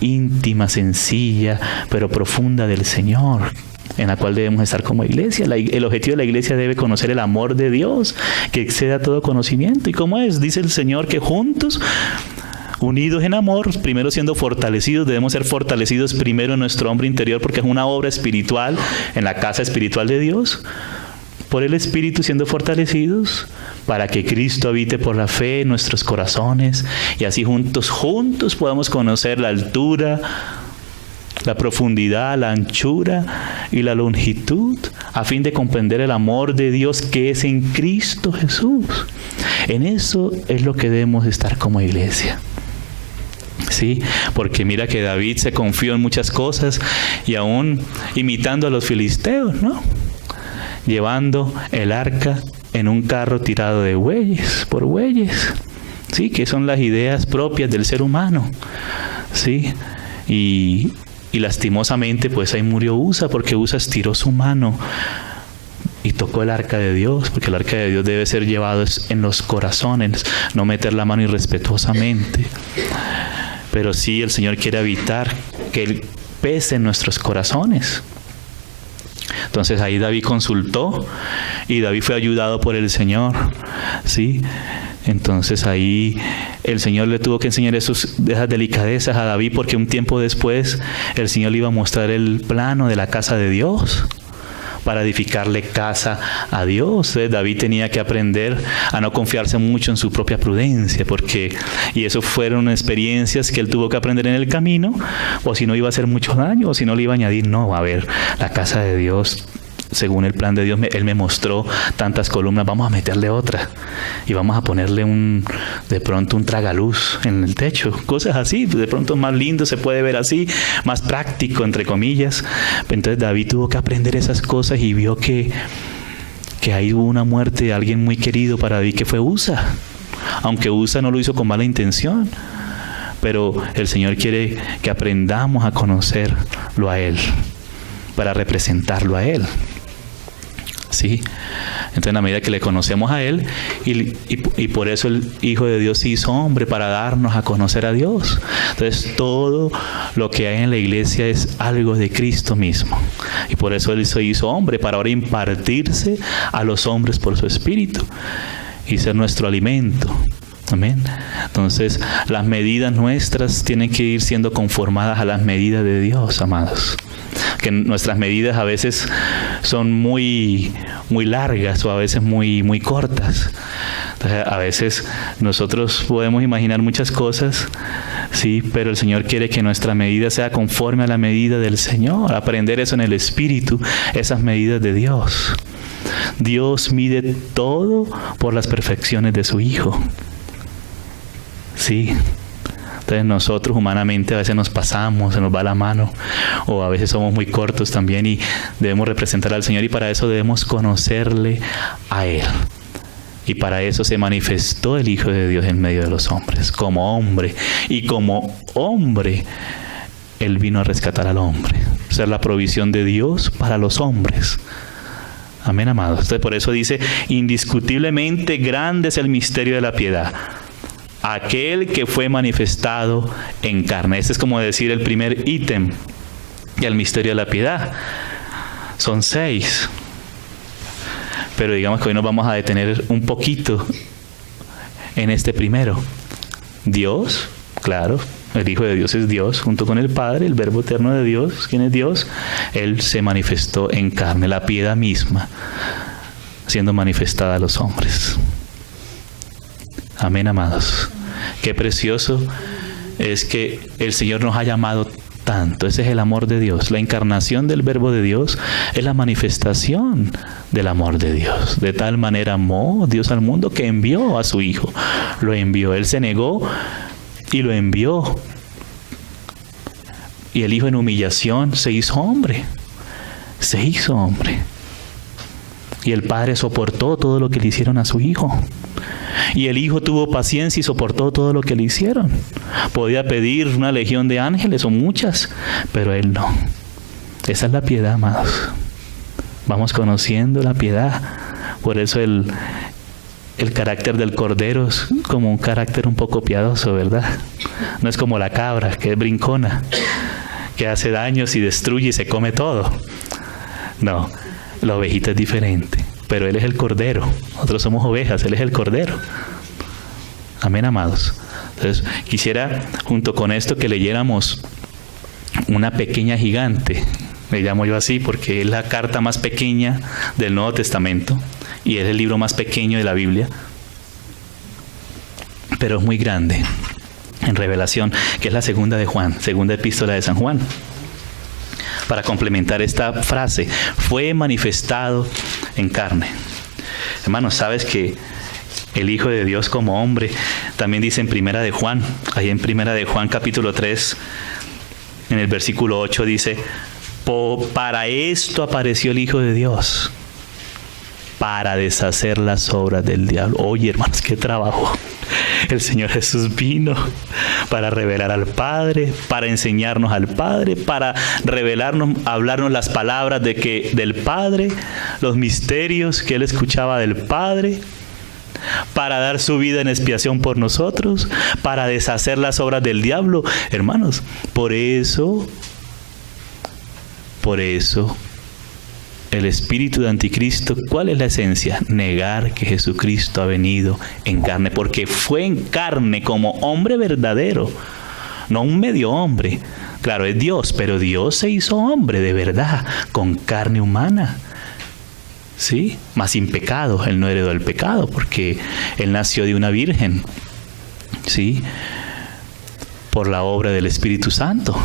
íntima, sencilla, pero profunda del Señor, en la cual debemos estar como iglesia. El objetivo de la iglesia debe conocer el amor de Dios, que excede a todo conocimiento. ¿Y cómo es? Dice el Señor que juntos, unidos en amor, primero siendo fortalecidos, debemos ser fortalecidos primero en nuestro hombre interior, porque es una obra espiritual en la casa espiritual de Dios. Por el Espíritu siendo fortalecidos, para que Cristo habite por la fe en nuestros corazones, y así juntos podamos conocer la altura, la profundidad, la anchura y la longitud, a fin de comprender el amor de Dios que es en Cristo Jesús. En eso es lo que debemos estar como iglesia. Sí, porque mira que David se confió en muchas cosas y aún imitando a los filisteos, ¿no? Llevando el arca en un carro tirado de bueyes, por bueyes, ¿sí? Que son las ideas propias del ser humano, ¿sí? Y lastimosamente pues ahí murió Usa, porque Usa estiró su mano y tocó el arca de Dios, porque el arca de Dios debe ser llevado en los corazones, no meter la mano irrespetuosamente. Pero sí, el Señor quiere evitar que Él pese en nuestros corazones. Entonces ahí David consultó y David fue ayudado por el Señor, ¿sí? Entonces ahí el Señor le tuvo que enseñar esas delicadezas a David, porque un tiempo después el Señor le iba a mostrar el plano de la casa de Dios, para edificarle casa a Dios. David tenía que aprender a no confiarse mucho en su propia prudencia, y eso fueron experiencias que él tuvo que aprender en el camino, o si no iba a hacer mucho daño, o si no le iba a añadir. No, a ver, la casa de Dios, según el plan de Dios, Él me mostró tantas columnas, vamos a meterle otra y vamos a ponerle de pronto un tragaluz en el techo, cosas así, de pronto más lindo se puede ver así, más práctico entre comillas. Entonces David tuvo que aprender esas cosas y vio que ahí hubo una muerte de alguien muy querido para David, que fue Usa, aunque Usa no lo hizo con mala intención. Pero el Señor quiere que aprendamos a conocerlo a Él, para representarlo a Él. ¿Sí? Entonces, en la medida que le conocemos a Él, y por eso el Hijo de Dios se hizo hombre, para darnos a conocer a Dios. Entonces, todo lo que hay en la iglesia es algo de Cristo mismo. Y por eso Él se hizo hombre, para ahora impartirse a los hombres por su Espíritu y ser nuestro alimento. Amén. Entonces, las medidas nuestras tienen que ir siendo conformadas a las medidas de Dios, amados. Que nuestras medidas a veces son muy largas, o a veces muy cortas. Entonces, a veces nosotros podemos imaginar muchas cosas, sí, pero el Señor quiere que nuestra medida sea conforme a la medida del Señor. Aprender eso en el Espíritu, esas medidas de Dios. Dios mide todo por las perfecciones de su Hijo. Sí. Entonces nosotros humanamente a veces nos pasamos, se nos va la mano, o a veces somos muy cortos también, y debemos representar al Señor, y para eso debemos conocerle a Él. Y para eso se manifestó el Hijo de Dios en medio de los hombres, como hombre. Y como hombre, Él vino a rescatar al hombre, ser la provisión de Dios para los hombres. Amén, amados. Entonces, por eso dice, indiscutiblemente grande es el misterio de la piedad. Aquel que fue manifestado en carne. Este es como decir el primer ítem del misterio de la piedad. Son 6. Pero digamos que hoy nos vamos a detener un poquito en este primero. Dios, claro, el Hijo de Dios es Dios, junto con el Padre, el Verbo eterno de Dios. ¿Quién es Dios? Él se manifestó en carne, la piedad misma, siendo manifestada a los hombres. Amén, amados. Qué precioso es que el Señor nos ha llamado tanto. Ese es el amor de Dios. La encarnación del Verbo de Dios es la manifestación del amor de Dios. De tal manera amó Dios al mundo que envió a su Hijo. Lo envió. Él se negó y lo envió. Y el Hijo en humillación se hizo hombre. Se hizo hombre. Y el Padre soportó todo lo que le hicieron a su Hijo. Y el Hijo tuvo paciencia y soportó todo lo que le hicieron. Podía pedir una legión de ángeles o muchas, pero Él no. Esa es la piedad, amados. Vamos conociendo la piedad. Por eso el carácter del cordero es como un carácter un poco piadoso, ¿verdad? No es como la cabra, que es brincona, que hace daños y destruye y se come todo. No, la ovejita es diferente. Pero Él es el Cordero. Nosotros somos ovejas, Él es el Cordero. Amén, amados. Entonces, quisiera, junto con esto, que leyéramos una pequeña gigante. Le llamo yo así porque es la carta más pequeña del Nuevo Testamento y es el libro más pequeño de la Biblia. Pero es muy grande en revelación, que es la segunda de Juan, segunda epístola de San Juan. Para complementar esta frase, fue manifestado en carne. Hermanos, ¿sabes que el Hijo de Dios como hombre también dice en Primera de Juan, ahí en Primera de Juan capítulo 3, en el versículo 8 dice, para esto apareció el Hijo de Dios, para deshacer las obras del diablo. Oye, hermanos, qué trabajo. El Señor Jesús vino para revelar al Padre, para enseñarnos al Padre, para revelarnos, hablarnos las palabras del Padre, los misterios que Él escuchaba del Padre, para dar su vida en expiación por nosotros, para deshacer las obras del diablo. Hermanos, por eso el espíritu de anticristo, ¿cuál es la esencia? Negar que Jesucristo ha venido en carne, porque fue en carne como hombre verdadero, no un medio hombre. Claro, es Dios, pero Dios se hizo hombre de verdad, con carne humana. ¿Sí? Más sin pecado. Él no heredó el pecado porque Él nació de una virgen. ¿Sí? Por la obra del Espíritu Santo.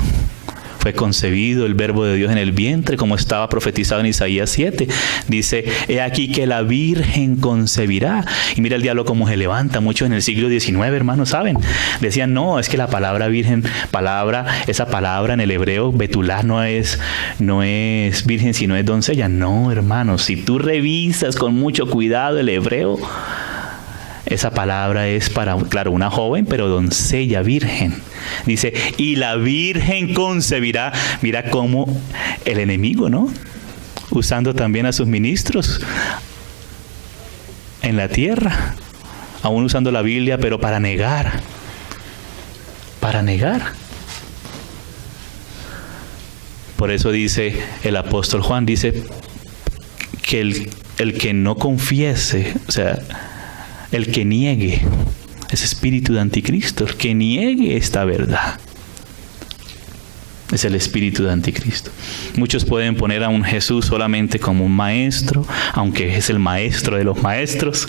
Fue concebido el verbo de Dios en el vientre, como estaba profetizado en Isaías 7. Dice, he aquí que la virgen concebirá. Y mira el diablo cómo se levanta. Muchos en el siglo XIX, hermanos, ¿saben? Decían, no, es que la palabra virgen, esa palabra en el hebreo, betulá, no es virgen, sino es doncella. No, hermanos, si tú revisas con mucho cuidado el hebreo, esa palabra es para, claro, una joven, pero doncella, virgen. Dice, y la virgen concebirá. Mira cómo el enemigo, ¿no? Usando también a sus ministros en la tierra, aún usando la Biblia, pero para negar. Para negar. Por eso dice el apóstol Juan, dice que el que no confiese, o sea, el que niegue ese espíritu de anticristo, el que niegue esta verdad, es el espíritu de anticristo. Muchos pueden poner a un Jesús solamente como un maestro, aunque es el maestro de los maestros,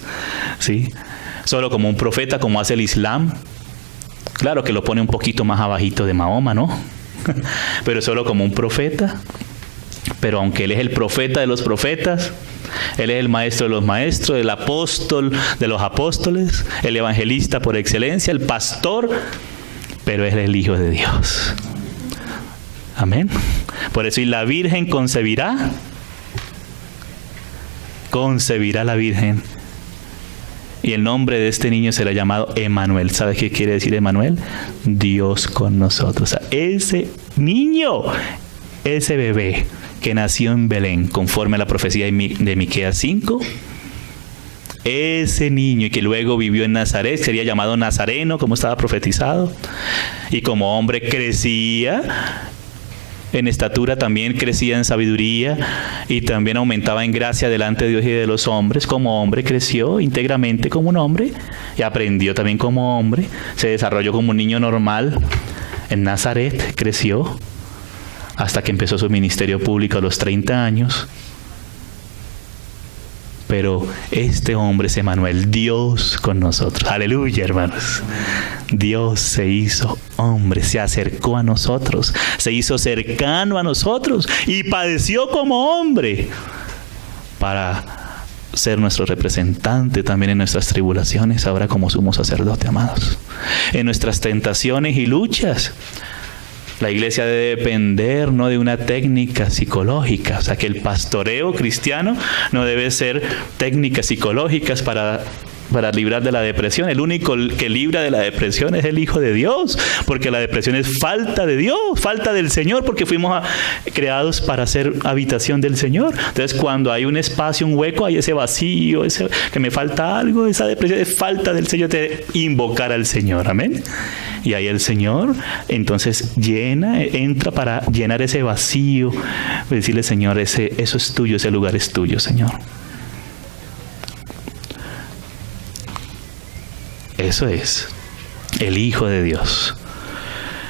¿sí? Solo como un profeta, como hace el Islam. Claro que lo pone un poquito más abajito de Mahoma, ¿no? Pero solo como un profeta. Pero aunque Él es el profeta de los profetas, Él es el maestro de los maestros, el apóstol de los apóstoles, el evangelista por excelencia, el pastor, pero Él es el Hijo de Dios. Amén. Por eso, y la Virgen concebirá la Virgen. Y el nombre de este niño será llamado Emmanuel. ¿Sabes qué quiere decir Emmanuel? Dios con nosotros. O sea, ese niño, ese bebé que nació en Belén, conforme a la profecía de Miqueas 5, ese niño y que luego vivió en Nazaret, sería llamado Nazareno, como estaba profetizado, y como hombre crecía en estatura, también crecía en sabiduría y también aumentaba en gracia delante de Dios y de los hombres. Como hombre creció íntegramente como un hombre y aprendió también como hombre, se desarrolló como un niño normal. En Nazaret creció hasta que empezó su ministerio público a los 30 años. Pero este hombre es Emmanuel, Dios con nosotros. Aleluya, hermanos. Dios se hizo hombre, se acercó a nosotros, se hizo cercano a nosotros y padeció como hombre para ser nuestro representante también en nuestras tribulaciones, ahora como sumo sacerdote, amados. En nuestras tentaciones y luchas. La iglesia debe depender no de una técnica psicológica, o sea que el pastoreo cristiano no debe ser técnicas psicológicas para librar de la depresión. El único que libra de la depresión es el Hijo de Dios, porque la depresión es falta de Dios, falta del Señor, porque fuimos creados para ser habitación del Señor. Entonces cuando hay un espacio, un hueco, hay ese vacío, que me falta algo, esa depresión es falta del Señor, de invocar al Señor, amén. Y ahí el Señor entonces entra para llenar ese vacío, decirle, Señor, eso es tuyo, ese lugar es tuyo, Señor. Eso es el Hijo de Dios.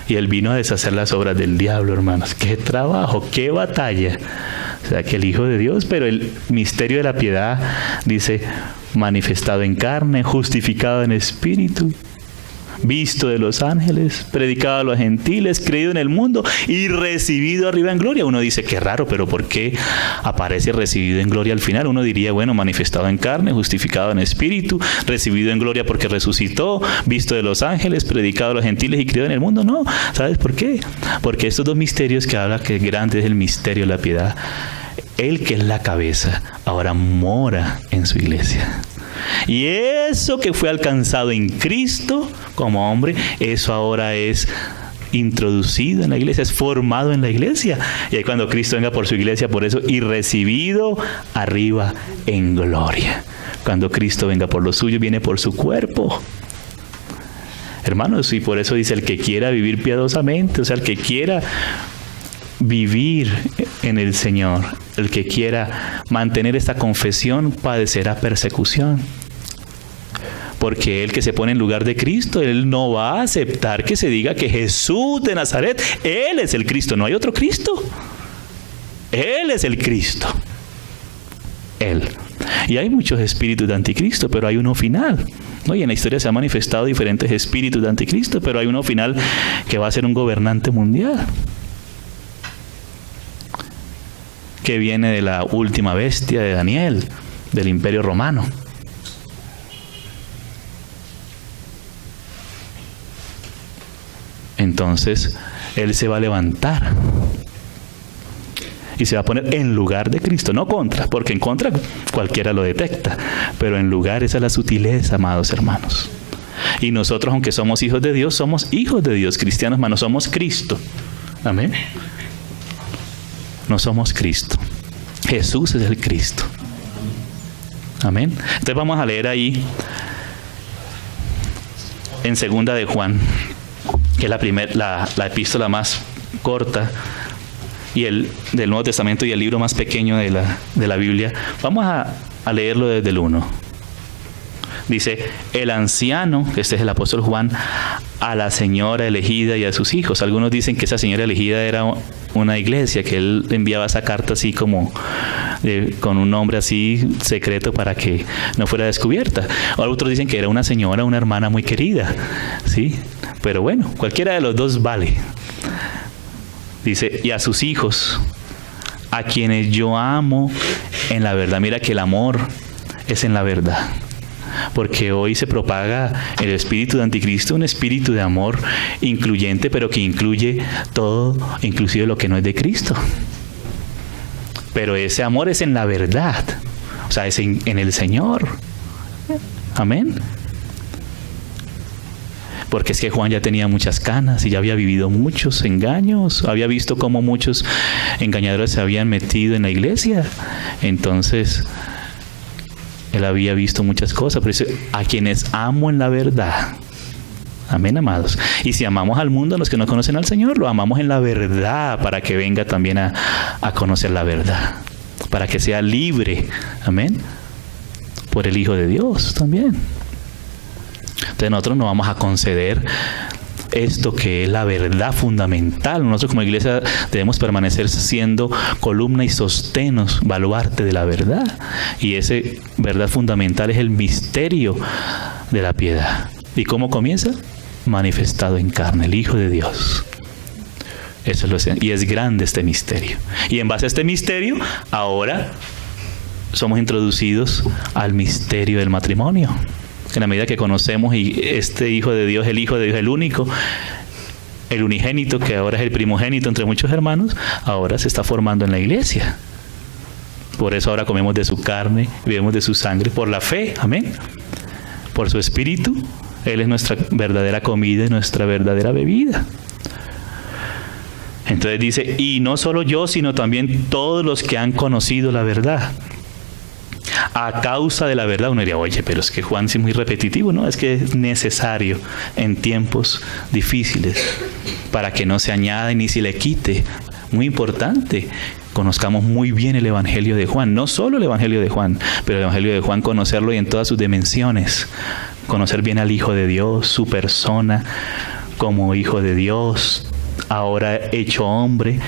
Y Él vino a deshacer las obras del diablo, hermanos. ¡Qué trabajo! ¡Qué batalla! O sea, que el Hijo de Dios, pero el misterio de la piedad, dice, manifestado en carne, justificado en espíritu, visto de los ángeles, predicado a los gentiles, creído en el mundo y recibido arriba en gloria. Uno dice, qué raro, pero ¿por qué aparece recibido en gloria al final? Uno diría, bueno, manifestado en carne, justificado en espíritu, recibido en gloria porque resucitó, visto de los ángeles, predicado a los gentiles y creído en el mundo. No, ¿sabes por qué? Porque estos dos misterios que habla que grande es el misterio de la piedad. Él, que es la cabeza, ahora mora en su iglesia. Y eso que fue alcanzado en Cristo como hombre, eso ahora es introducido en la iglesia, es formado en la iglesia. Y ahí cuando Cristo venga por su iglesia, por eso, y recibido arriba en gloria. Cuando Cristo venga por lo suyo, viene por su cuerpo. Hermanos, y por eso dice, el que quiera vivir piadosamente, o sea, el que quiera vivir en el Señor, el que quiera mantener esta confesión padecerá persecución. Porque el que se pone en lugar de Cristo, él no va a aceptar que se diga que Jesús de Nazaret, Él es el Cristo. No hay otro Cristo. Él es el Cristo. Él. Y hay muchos espíritus de anticristo, pero hay uno final, ¿no? Y en la historia se han manifestado diferentes espíritus de anticristo, pero hay uno final que va a ser un gobernante mundial, que viene de la última bestia de Daniel, del Imperio Romano. Entonces, él se va a levantar y se va a poner en lugar de Cristo, no contra, porque en contra cualquiera lo detecta, pero en lugar, esa es la sutileza, amados hermanos. Y nosotros, aunque somos hijos de Dios, somos hijos de Dios, cristianos, hermanos, somos Cristo. Amén. No somos Cristo. Jesús es el Cristo. Amén. Entonces vamos a leer ahí en Segunda de Juan, que es la epístola más corta y del Nuevo Testamento y el libro más pequeño de la Biblia. Vamos a leerlo desde el 1. Dice: el anciano, este es el apóstol Juan, a la señora elegida y a sus hijos. Algunos dicen que esa señora elegida era una iglesia, que él enviaba esa carta así como con un nombre así secreto para que no fuera descubierta. Otros dicen que era una señora, una hermana muy querida, ¿sí? Pero bueno, cualquiera de los dos vale. Dice: y a sus hijos, a quienes yo amo en la verdad. Mira que el amor es en la verdad. Porque hoy se propaga el espíritu de anticristo, un espíritu de amor incluyente, pero que incluye todo, inclusive lo que no es de Cristo. Pero ese amor es en la verdad, o sea, es en el Señor. Amén. Porque es que Juan ya tenía muchas canas y ya había vivido muchos engaños, había visto cómo muchos engañadores se habían metido en la iglesia. Entonces, él había visto muchas cosas. Por eso, a quienes amo en la verdad. Amén, amados. Y si amamos al mundo, a los que no conocen al Señor, lo amamos en la verdad, para que venga también a conocer la verdad, para que sea libre. Amén. Por el Hijo de Dios también. Entonces nosotros no vamos a conceder esto que es la verdad fundamental. Nosotros como iglesia debemos permanecer siendo columna y sostenos, baluarte de la verdad. Y esa verdad fundamental es el misterio de la piedad. ¿Y cómo comienza? Manifestado en carne, el Hijo de Dios. Eso es lo esencial. Y es grande este misterio. Y en base a este misterio, ahora somos introducidos al misterio del matrimonio. En la medida que conocemos y este Hijo de Dios, el Hijo de Dios, el único, el unigénito, que ahora es el primogénito entre muchos hermanos, ahora se está formando en la iglesia. Por eso ahora comemos de su carne, bebemos de su sangre, por la fe, amén. Por su espíritu, Él es nuestra verdadera comida y nuestra verdadera bebida. Entonces dice: y no solo yo, sino también todos los que han conocido la verdad. A causa de la verdad. Uno diría: oye, pero es que Juan es muy repetitivo. No, es que es necesario en tiempos difíciles para que no se añada ni se le quite. Muy importante, conozcamos muy bien el Evangelio de Juan. No solo el Evangelio de Juan, pero el Evangelio de Juan, conocerlo y en todas sus dimensiones. Conocer bien al Hijo de Dios, su persona como Hijo de Dios, ahora hecho hombre,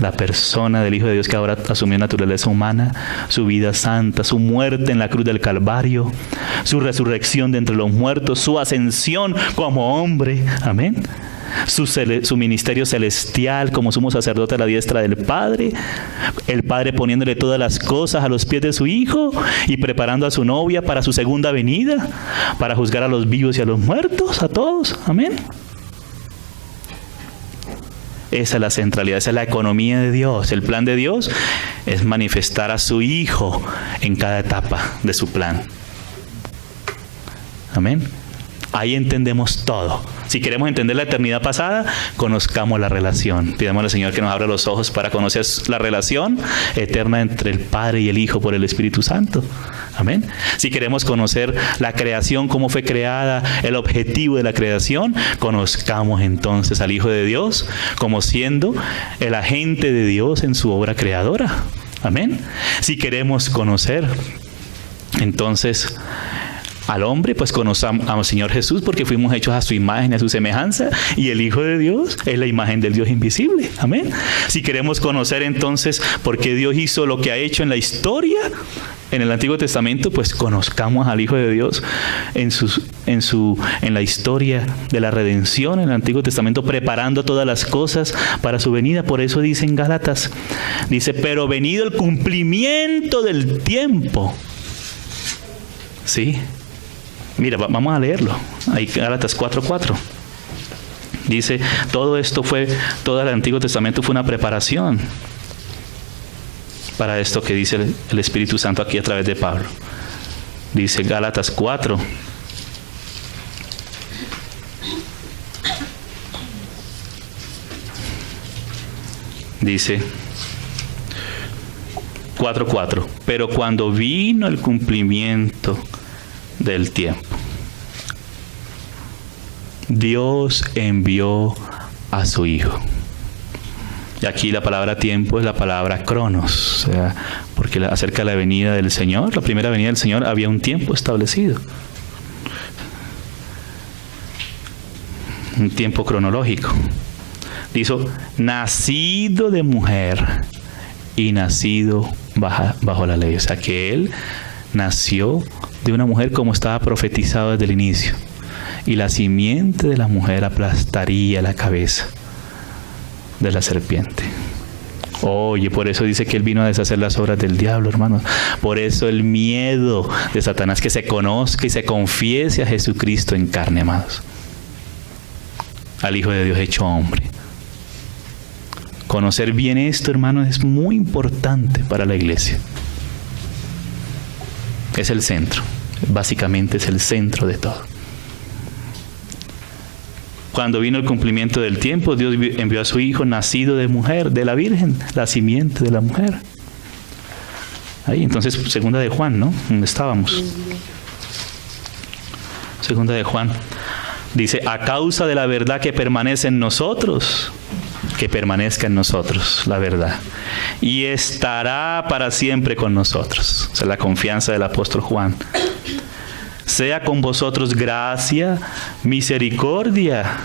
la persona del Hijo de Dios que ahora asumió naturaleza humana, su vida santa, su muerte en la cruz del Calvario, su resurrección de entre los muertos, su ascensión como hombre, amén. Su ministerio celestial como sumo sacerdote a la diestra del Padre, el Padre poniéndole todas las cosas a los pies de su Hijo y preparando a su novia para su segunda venida, para juzgar a los vivos y a los muertos, a todos, amén. Esa es la centralidad, esa es la economía de Dios. El plan de Dios es manifestar a su Hijo en cada etapa de su plan. Amén. Ahí entendemos todo. Si queremos entender la eternidad pasada, conozcamos la relación. Pidamos al Señor que nos abra los ojos para conocer la relación eterna entre el Padre y el Hijo por el Espíritu Santo. Amén. Si queremos conocer la creación, cómo fue creada, el objetivo de la creación, conozcamos entonces al Hijo de Dios como siendo el agente de Dios en su obra creadora. Amén. Si queremos conocer, entonces, al hombre, pues conozcamos al Señor Jesús, porque fuimos hechos a su imagen, a su semejanza, y el Hijo de Dios es la imagen del Dios invisible. Amén. Si queremos conocer entonces por qué Dios hizo lo que ha hecho en la historia, en el Antiguo Testamento, pues conozcamos al Hijo de Dios en la historia de la redención en el Antiguo Testamento, preparando todas las cosas para su venida. Por eso dice en Gálatas, dice, pero venido el cumplimiento del tiempo. Sí. Mira, vamos a leerlo. Ahí Gálatas 4:4. Dice, todo el Antiguo Testamento fue una preparación para esto que dice el Espíritu Santo aquí a través de Pablo. Dice Gálatas 4. Dice 4:4. Pero cuando vino el cumplimiento del tiempo, Dios envió a su Hijo. Y aquí la palabra tiempo es la palabra cronos, o sea, porque acerca de la venida del Señor, la primera venida del Señor, había un tiempo establecido. Un tiempo cronológico. Dice, nacido de mujer y nacido bajo la ley. O sea, que Él nació de una mujer como estaba profetizado desde el inicio. Y la simiente de la mujer aplastaría la cabeza de la serpiente. Oye, por eso dice que Él vino a deshacer las obras del diablo, hermanos. Por eso el miedo de Satanás, que se conozca y se confiese a Jesucristo en carne, amados. Al Hijo de Dios hecho hombre. Conocer bien esto, hermanos, es muy importante para la iglesia. Es el centro. Básicamente es el centro de todo. Cuando vino el cumplimiento del tiempo, Dios envió a su Hijo, nacido de mujer, de la Virgen, la simiente de la mujer. Ahí, entonces, segunda de Juan, ¿no? ¿Dónde estábamos? Segunda de Juan. Dice, a causa de la verdad que permanece en nosotros, que permanezca en nosotros la verdad. Y estará para siempre con nosotros. Esa es la confianza del apóstol Juan. Sea con vosotros gracia, misericordia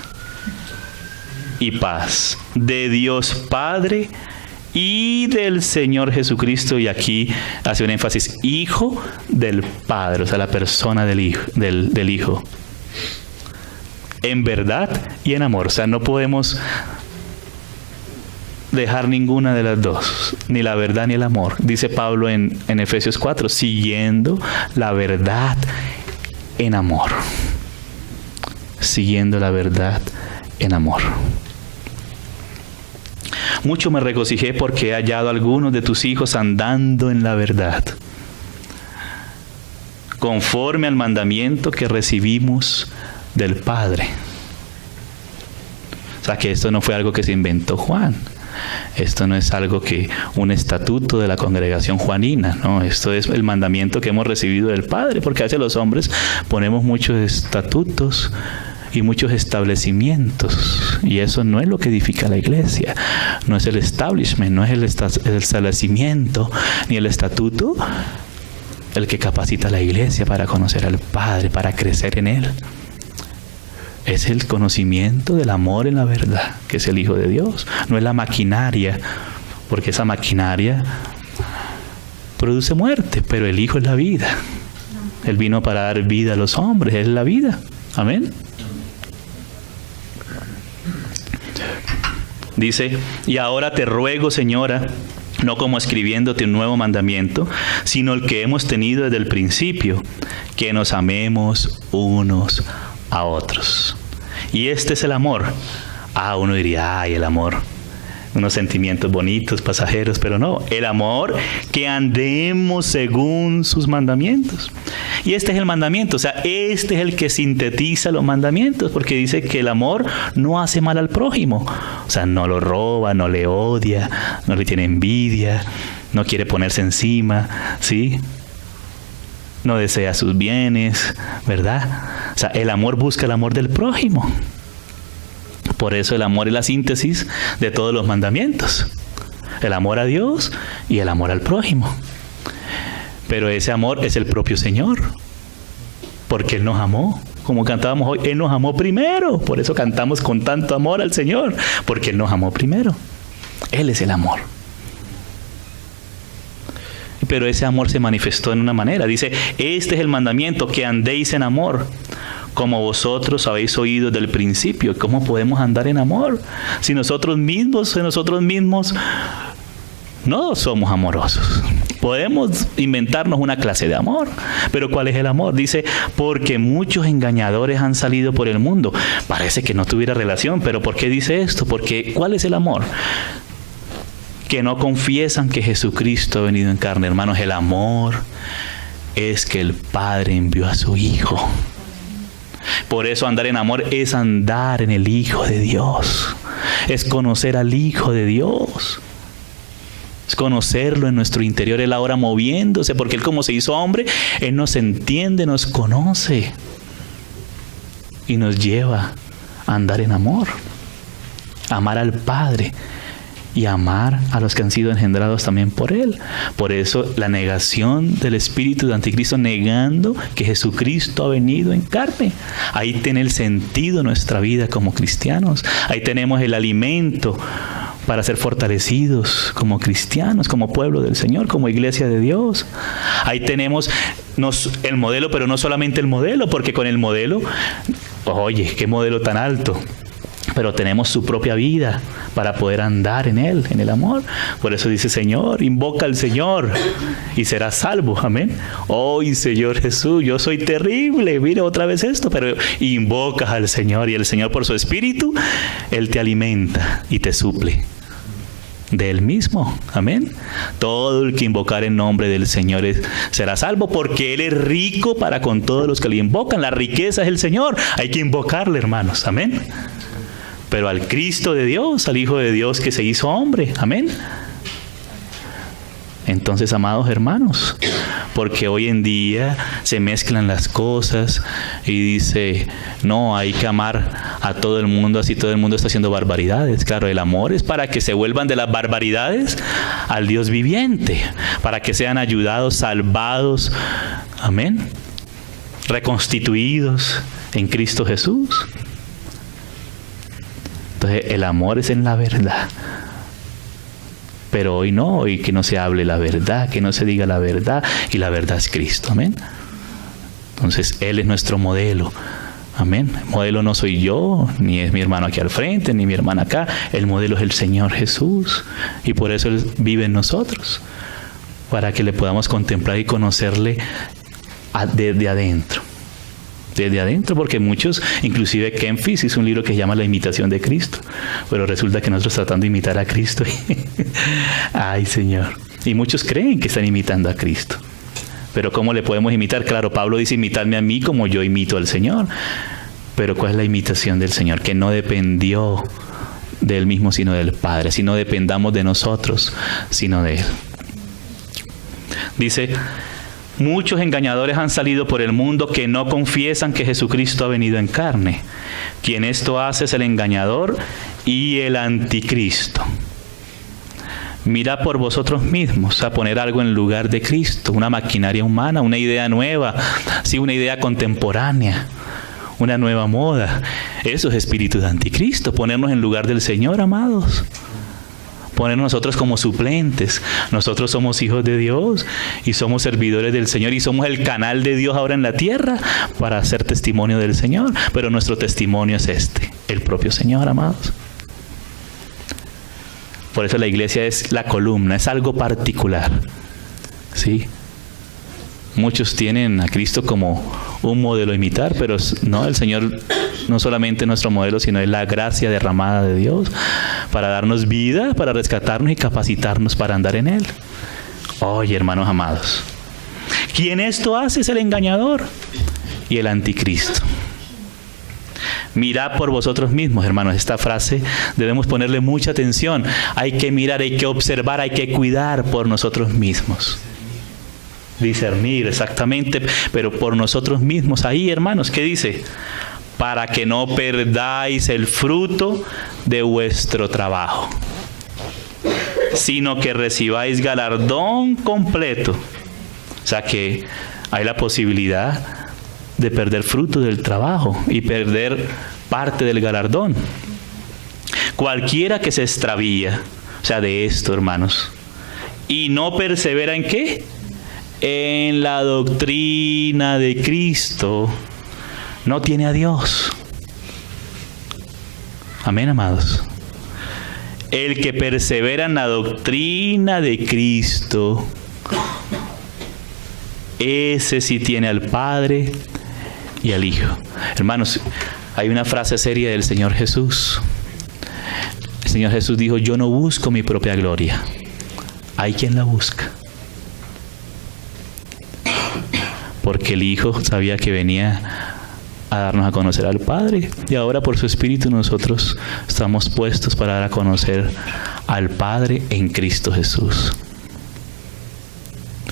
y paz de Dios Padre y del Señor Jesucristo. Y aquí hace un énfasis, Hijo del Padre, o sea, la persona del Hijo. En verdad y en amor. O sea, no podemos dejar ninguna de las dos, ni la verdad ni el amor. Dice Pablo en Efesios 4, siguiendo la verdad en amor. Siguiendo la verdad en amor. Mucho me regocijé porque he hallado a algunos de tus hijos andando en la verdad, conforme al mandamiento que recibimos del Padre. O sea, que esto no fue algo que se inventó Juan. Esto no es algo que un estatuto de la congregación juanina, no, esto es el mandamiento que hemos recibido del Padre, porque a veces los hombres ponemos muchos estatutos y muchos establecimientos, y eso no es lo que edifica la iglesia, no es el establishment, no es el establecimiento ni el estatuto el que capacita a la iglesia para conocer al Padre, para crecer en Él. Es el conocimiento del amor en la verdad, que es el Hijo de Dios. No es la maquinaria, porque esa maquinaria produce muerte, pero el Hijo es la vida. Él vino para dar vida a los hombres, Él es la vida. Amén. Dice, y ahora te ruego, Señora, no como escribiéndote un nuevo mandamiento, sino el que hemos tenido desde el principio, que nos amemos unos a otros. Y este es el amor. Uno diría, ay, el amor, unos sentimientos bonitos, pasajeros, pero no, el amor, que andemos según sus mandamientos. Y este es el mandamiento, o sea, este es el que sintetiza los mandamientos, porque dice que el amor no hace mal al prójimo. O sea, no lo roba, no le odia, no le tiene envidia, no quiere ponerse encima, ¿sí? No desea sus bienes, ¿verdad? O sea, el amor busca el amor del prójimo. Por eso el amor es la síntesis de todos los mandamientos. El amor a Dios y el amor al prójimo. Pero ese amor es el propio Señor, porque Él nos amó. Como cantábamos hoy, Él nos amó primero. Por eso cantamos con tanto amor al Señor, porque Él nos amó primero. Él es el amor. Pero ese amor se manifestó en una manera. Dice, este es el mandamiento, que andéis en amor, como vosotros habéis oído desde el principio. ¿Cómo podemos andar en amor? Si nosotros mismos no somos amorosos. Podemos inventarnos una clase de amor, pero ¿cuál es el amor? Dice, porque muchos engañadores han salido por el mundo. Parece que no tuviera relación, pero ¿por qué dice esto? Porque ¿cuál es el amor? Que no confiesan que Jesucristo ha venido en carne. Hermanos, el amor es que el Padre envió a su Hijo. Por eso andar en amor es andar en el Hijo de Dios. Es conocer al Hijo de Dios. Es conocerlo en nuestro interior, Él ahora moviéndose, porque Él como se hizo hombre, Él nos entiende, nos conoce y nos lleva a andar en amor, a amar al Padre y amar a los que han sido engendrados también por Él. Por eso la negación del espíritu de anticristo, negando que Jesucristo ha venido en carne. Ahí tiene el sentido nuestra vida como cristianos. Ahí tenemos el alimento para ser fortalecidos como cristianos, como pueblo del Señor, como iglesia de Dios. Ahí tenemos el modelo, pero no solamente el modelo, porque con el modelo, oye, qué modelo tan alto, pero tenemos su propia vida para poder andar en Él, en el amor. Por eso dice, Señor, invoca al Señor y serás salvo. Amén. Hoy, Señor Jesús, yo soy terrible. Mira otra vez esto, pero invocas al Señor y el Señor por su Espíritu, Él te alimenta y te suple de Él mismo. Amén. Todo el que invocar en nombre del Señor será salvo, porque Él es rico para con todos los que le invocan. La riqueza es el Señor. Hay que invocarle, hermanos. Amén. Pero al Cristo de Dios, al Hijo de Dios que se hizo hombre. Amén. Entonces, amados hermanos, porque hoy en día se mezclan las cosas y dice, no, hay que amar a todo el mundo, así todo el mundo está haciendo barbaridades. Claro, el amor es para que se vuelvan de las barbaridades al Dios viviente, para que sean ayudados, salvados, amén, reconstituidos en Cristo Jesús. Entonces, el amor es en la verdad. Pero hoy no, hoy que no se hable la verdad, que no se diga la verdad, y la verdad es Cristo, amén. Entonces, Él es nuestro modelo, amén. El modelo no soy yo, ni es mi hermano aquí al frente, ni mi hermana acá. El modelo es el Señor Jesús, y por eso Él vive en nosotros, para que le podamos contemplar y conocerle desde adentro. Desde adentro, porque muchos, inclusive Ken Fish hizo un libro que se llama La imitación de Cristo, pero resulta que nosotros tratando de imitar a Cristo, ay Señor, y muchos creen que están imitando a Cristo, pero ¿cómo le podemos imitar? Claro, Pablo dice, imitadme a mí como yo imito al Señor, pero ¿cuál es la imitación del Señor? Que no dependió de Él mismo, sino del Padre, si no dependamos de nosotros, sino de Él. Dice, muchos engañadores han salido por el mundo que no confiesan que Jesucristo ha venido en carne. Quien esto hace es el engañador y el anticristo. Mirad por vosotros mismos a poner algo en lugar de Cristo, una maquinaria humana, una idea nueva, sí, una idea contemporánea, una nueva moda. Eso es espíritu de anticristo, ponernos en lugar del Señor, amados. Poner nosotros como suplentes. Nosotros somos hijos de Dios y somos servidores del Señor y somos el canal de Dios ahora en la tierra para hacer testimonio del Señor. Pero nuestro testimonio es el propio Señor, amados. Por eso la iglesia es la columna, es algo particular. ¿Sí? Muchos tienen a Cristo como un modelo a imitar, pero no, el Señor no solamente es nuestro modelo, sino es la gracia derramada de Dios para darnos vida, para rescatarnos y capacitarnos para andar en Él. Oye, hermanos amados, quien esto hace es el engañador y el anticristo. Mirad por vosotros mismos, hermanos. Esta frase debemos ponerle mucha atención. Hay que mirar, hay que observar, hay que cuidar por nosotros mismos. Discernir, exactamente, pero por nosotros mismos. Ahí, hermanos, ¿qué dice? Para que no perdáis el fruto de vuestro trabajo. sino que recibáis galardón completo. O sea que hay la posibilidad de perder fruto del trabajo y perder parte del galardón. Cualquiera que se extravía, o sea, de esto, hermanos, y no persevera ¿en qué? En la doctrina de Cristo, no tiene a Dios. Amén, amados. El que persevera en la doctrina de Cristo, ese sí tiene al Padre y al Hijo. Hermanos, hay una frase seria del Señor Jesús. El Señor Jesús dijo: yo no busco mi propia gloria. Hay quien la busca. Porque el Hijo sabía que venía a darnos a conocer al Padre. Y ahora por su Espíritu nosotros estamos puestos para dar a conocer al Padre en Cristo Jesús.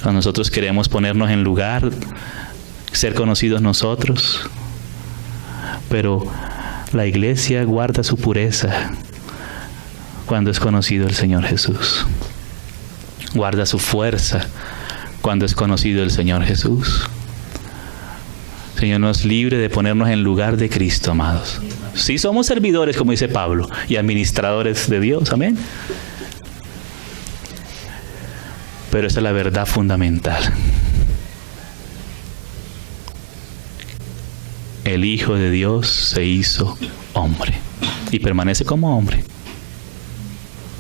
Cuando nosotros queremos ponernos en lugar, ser conocidos nosotros, pero la iglesia guarda su pureza cuando es conocido el Señor Jesús. Guarda su fuerza cuando es conocido el Señor Jesús. Señor, nos libre de ponernos en lugar de Cristo, amados. Sí somos servidores, como dice Pablo, y administradores de Dios, amén. Pero esa es la verdad fundamental. El Hijo de Dios se hizo hombre y permanece como hombre.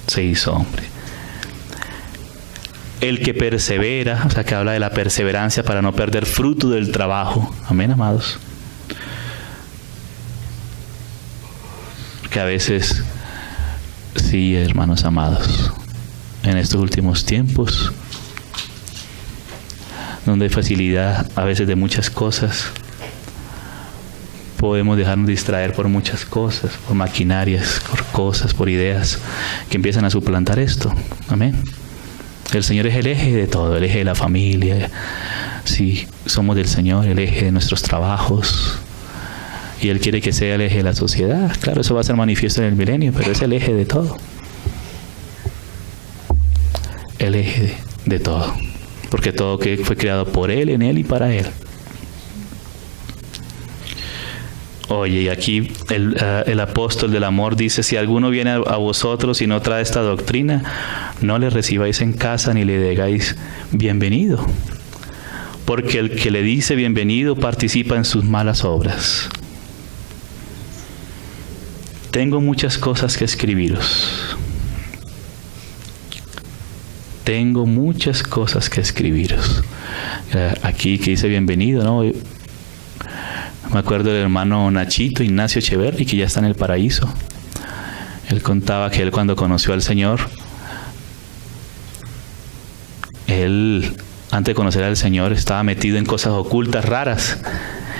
Se hizo hombre. El que persevera, o sea, que habla de la perseverancia para no perder fruto del trabajo. Amén, amados. Que a veces, sí, hermanos amados, en estos últimos tiempos, donde hay facilidad a veces de muchas cosas, podemos dejarnos distraer por muchas cosas, por maquinarias, por cosas, por ideas que empiezan a suplantar esto. Amén. El Señor es el eje de todo, el eje de la familia. Sí, somos del Señor, el eje de nuestros trabajos. Y Él quiere que sea el eje de la sociedad. Claro, eso va a ser manifiesto en el milenio, pero es el eje de todo. El eje de todo. Porque todo que fue creado por Él, en Él y para Él. Oye, y aquí el apóstol del amor dice: si alguno viene a vosotros y no trae esta doctrina, no le recibáis en casa ni le digáis bienvenido. Porque el que le dice bienvenido participa en sus malas obras. Tengo muchas cosas que escribiros. Tengo muchas cosas que escribiros. Aquí que dice bienvenido, ¿no? Me acuerdo del hermano Nachito Ignacio Echeverri, que ya está en el paraíso. Él contaba que él, cuando conoció al Señor, él, antes de conocer al Señor, estaba metido en cosas ocultas, raras,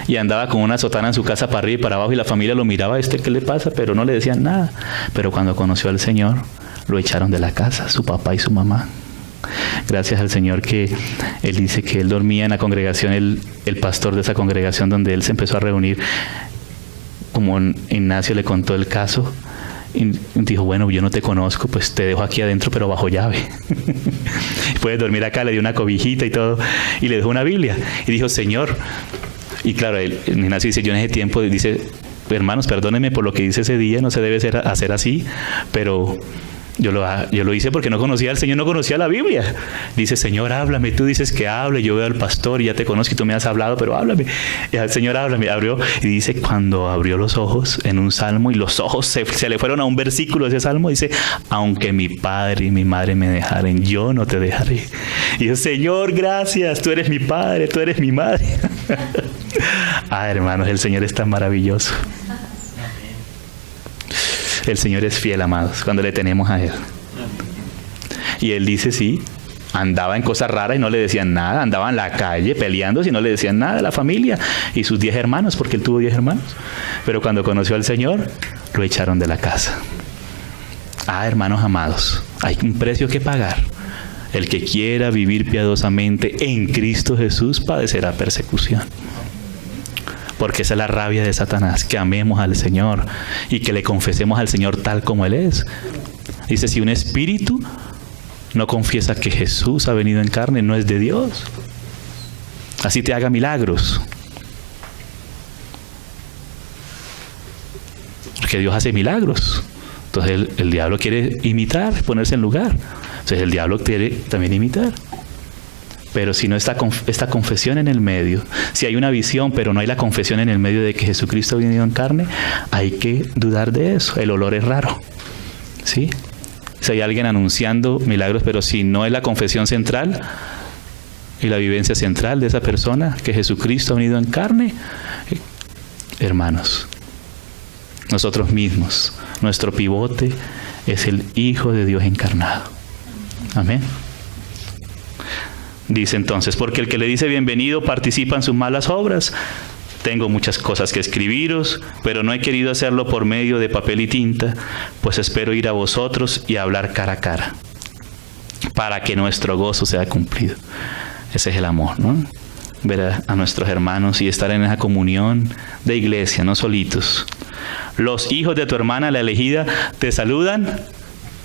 y andaba con una sotana en su casa para arriba y para abajo, y la familia lo miraba: ¿qué le pasa? Pero no le decían nada. Pero cuando conoció al Señor, lo echaron de la casa, su papá y su mamá. Gracias al Señor que él dice que él dormía en la congregación, el pastor de esa congregación donde él se empezó a reunir, como Ignacio le contó el caso, y dijo: bueno, yo no te conozco, pues te dejo aquí adentro, pero bajo llave. Puedes dormir acá. Le dio una cobijita y todo, y le dejó una Biblia, y dijo: Señor. Y claro, Ignacio dice: yo en ese tiempo, dice, hermanos, perdónenme por lo que hice ese día, no se debe hacer así, pero yo lo hice porque no conocía al Señor, no conocía la Biblia. Dice: Señor, háblame. Tú dices que hable, yo veo al pastor y ya te conozco y tú me has hablado, pero háblame. Y el Señor, háblame. Abrió, y dice, cuando abrió los ojos en un salmo, y los ojos se le fueron a un versículo de ese salmo, dice: aunque mi padre y mi madre me dejaren, yo no te dejaré. Y yo: Señor, gracias, tú eres mi padre, tú eres mi madre. Hermanos, el Señor es tan maravilloso. El Señor es fiel, amados, cuando le tenemos a Él. Y Él dice: sí, andaba en cosas raras y no le decían nada. Andaba en la calle peleando y no le decían nada a la familia y sus 10 hermanos, porque Él tuvo 10 hermanos. Pero cuando conoció al Señor, lo echaron de la casa. Hermanos amados, hay un precio que pagar. El que quiera vivir piadosamente en Cristo Jesús padecerá persecución. Porque esa es la rabia de Satanás, que amemos al Señor y que le confesemos al Señor tal como Él es. Dice: si un espíritu no confiesa que Jesús ha venido en carne, no es de Dios. Así te haga milagros. Porque Dios hace milagros. Entonces el diablo quiere imitar, ponerse en lugar. Entonces el diablo quiere también imitar. Pero si no está esta confesión en el medio, si hay una visión pero no hay la confesión en el medio de que Jesucristo ha venido en carne, hay que dudar de eso. El olor es raro, ¿sí? Si hay alguien anunciando milagros, pero si no es la confesión central y la vivencia central de esa persona, que Jesucristo ha venido en carne, hermanos, nosotros mismos, nuestro pivote es el Hijo de Dios encarnado. Amén. Dice entonces, porque el que le dice bienvenido participa en sus malas obras. Tengo muchas cosas que escribiros, pero no he querido hacerlo por medio de papel y tinta, pues espero ir a vosotros y hablar cara a cara, para que nuestro gozo sea cumplido. Ese es el amor, ¿no? Ver a nuestros hermanos y estar en esa comunión de iglesia, no solitos. Los hijos de tu hermana, la elegida, te saludan.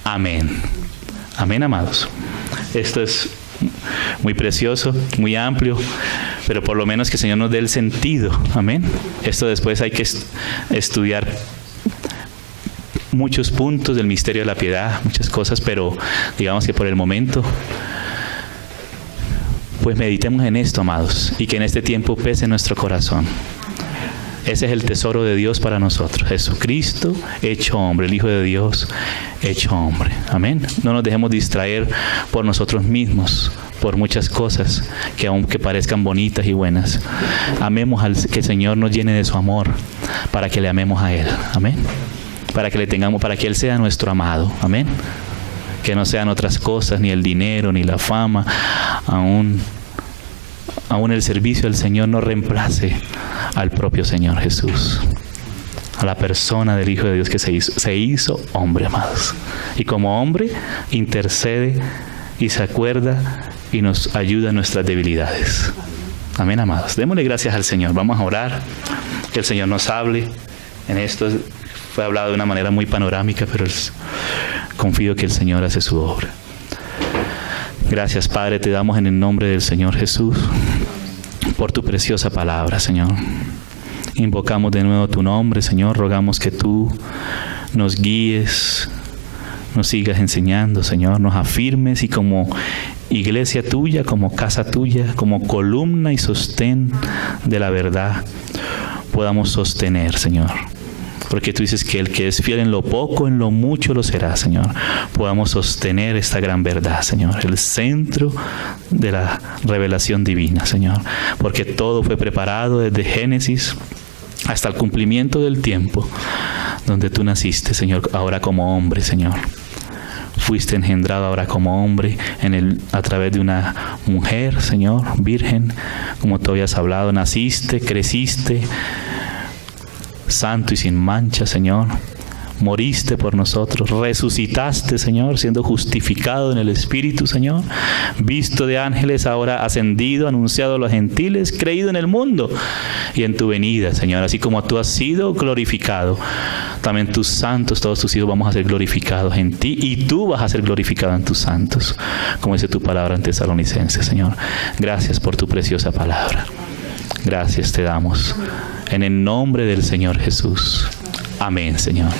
Amén. Amén, amados. Esto es muy precioso, muy amplio, pero por lo menos que el Señor nos dé el sentido. Amén. Esto después hay que estudiar muchos puntos del misterio de la piedad, muchas cosas, pero digamos que por el momento, pues meditemos en esto, amados, y que en este tiempo pese nuestro corazón. Ese es el tesoro de Dios para nosotros. Jesucristo hecho hombre, el Hijo de Dios hecho hombre. Amén. No nos dejemos distraer por nosotros mismos, por muchas cosas que aunque parezcan bonitas y buenas. Amemos que el Señor nos llene de su amor para que le amemos a Él. Amén. Para que le tengamos, para que Él sea nuestro amado. Amén. Que no sean otras cosas, ni el dinero, ni la fama, aún el servicio del Señor no reemplace al propio Señor Jesús, a la persona del Hijo de Dios que se hizo hombre, amados. Y como hombre intercede y se acuerda y nos ayuda en nuestras debilidades. Amén, amados. Démosle gracias al Señor. Vamos a orar, que el Señor nos hable. En esto fue hablado de una manera muy panorámica, pero confío que el Señor hace su obra. Gracias, Padre, te damos en el nombre del Señor Jesús por tu preciosa palabra, Señor. Invocamos de nuevo tu nombre, Señor. Rogamos que tú nos guíes, nos sigas enseñando, Señor. Nos afirmes y como iglesia tuya, como casa tuya, como columna y sostén de la verdad, podamos sostener, Señor. Porque tú dices que el que es fiel en lo poco, en lo mucho lo será, Señor. Podamos sostener esta gran verdad, Señor. El centro de la revelación divina, Señor. Porque todo fue preparado desde Génesis hasta el cumplimiento del tiempo, donde tú naciste, Señor, ahora como hombre, Señor. Fuiste engendrado ahora como hombre a través de una mujer, Señor, virgen, como tú habías hablado. Naciste, creciste, santo y sin mancha, Señor. Moriste por nosotros, resucitaste, Señor, siendo justificado en el Espíritu, Señor. Visto de ángeles, ahora ascendido, anunciado a los gentiles, creído en el mundo y en tu venida, Señor. Así como tú has sido glorificado, también tus santos, todos tus hijos, vamos a ser glorificados en ti y tú vas a ser glorificado en tus santos, como dice tu palabra en Tesalonicenses, Señor. Gracias por tu preciosa palabra. Gracias te damos en el nombre del Señor Jesús. Amén, Señor.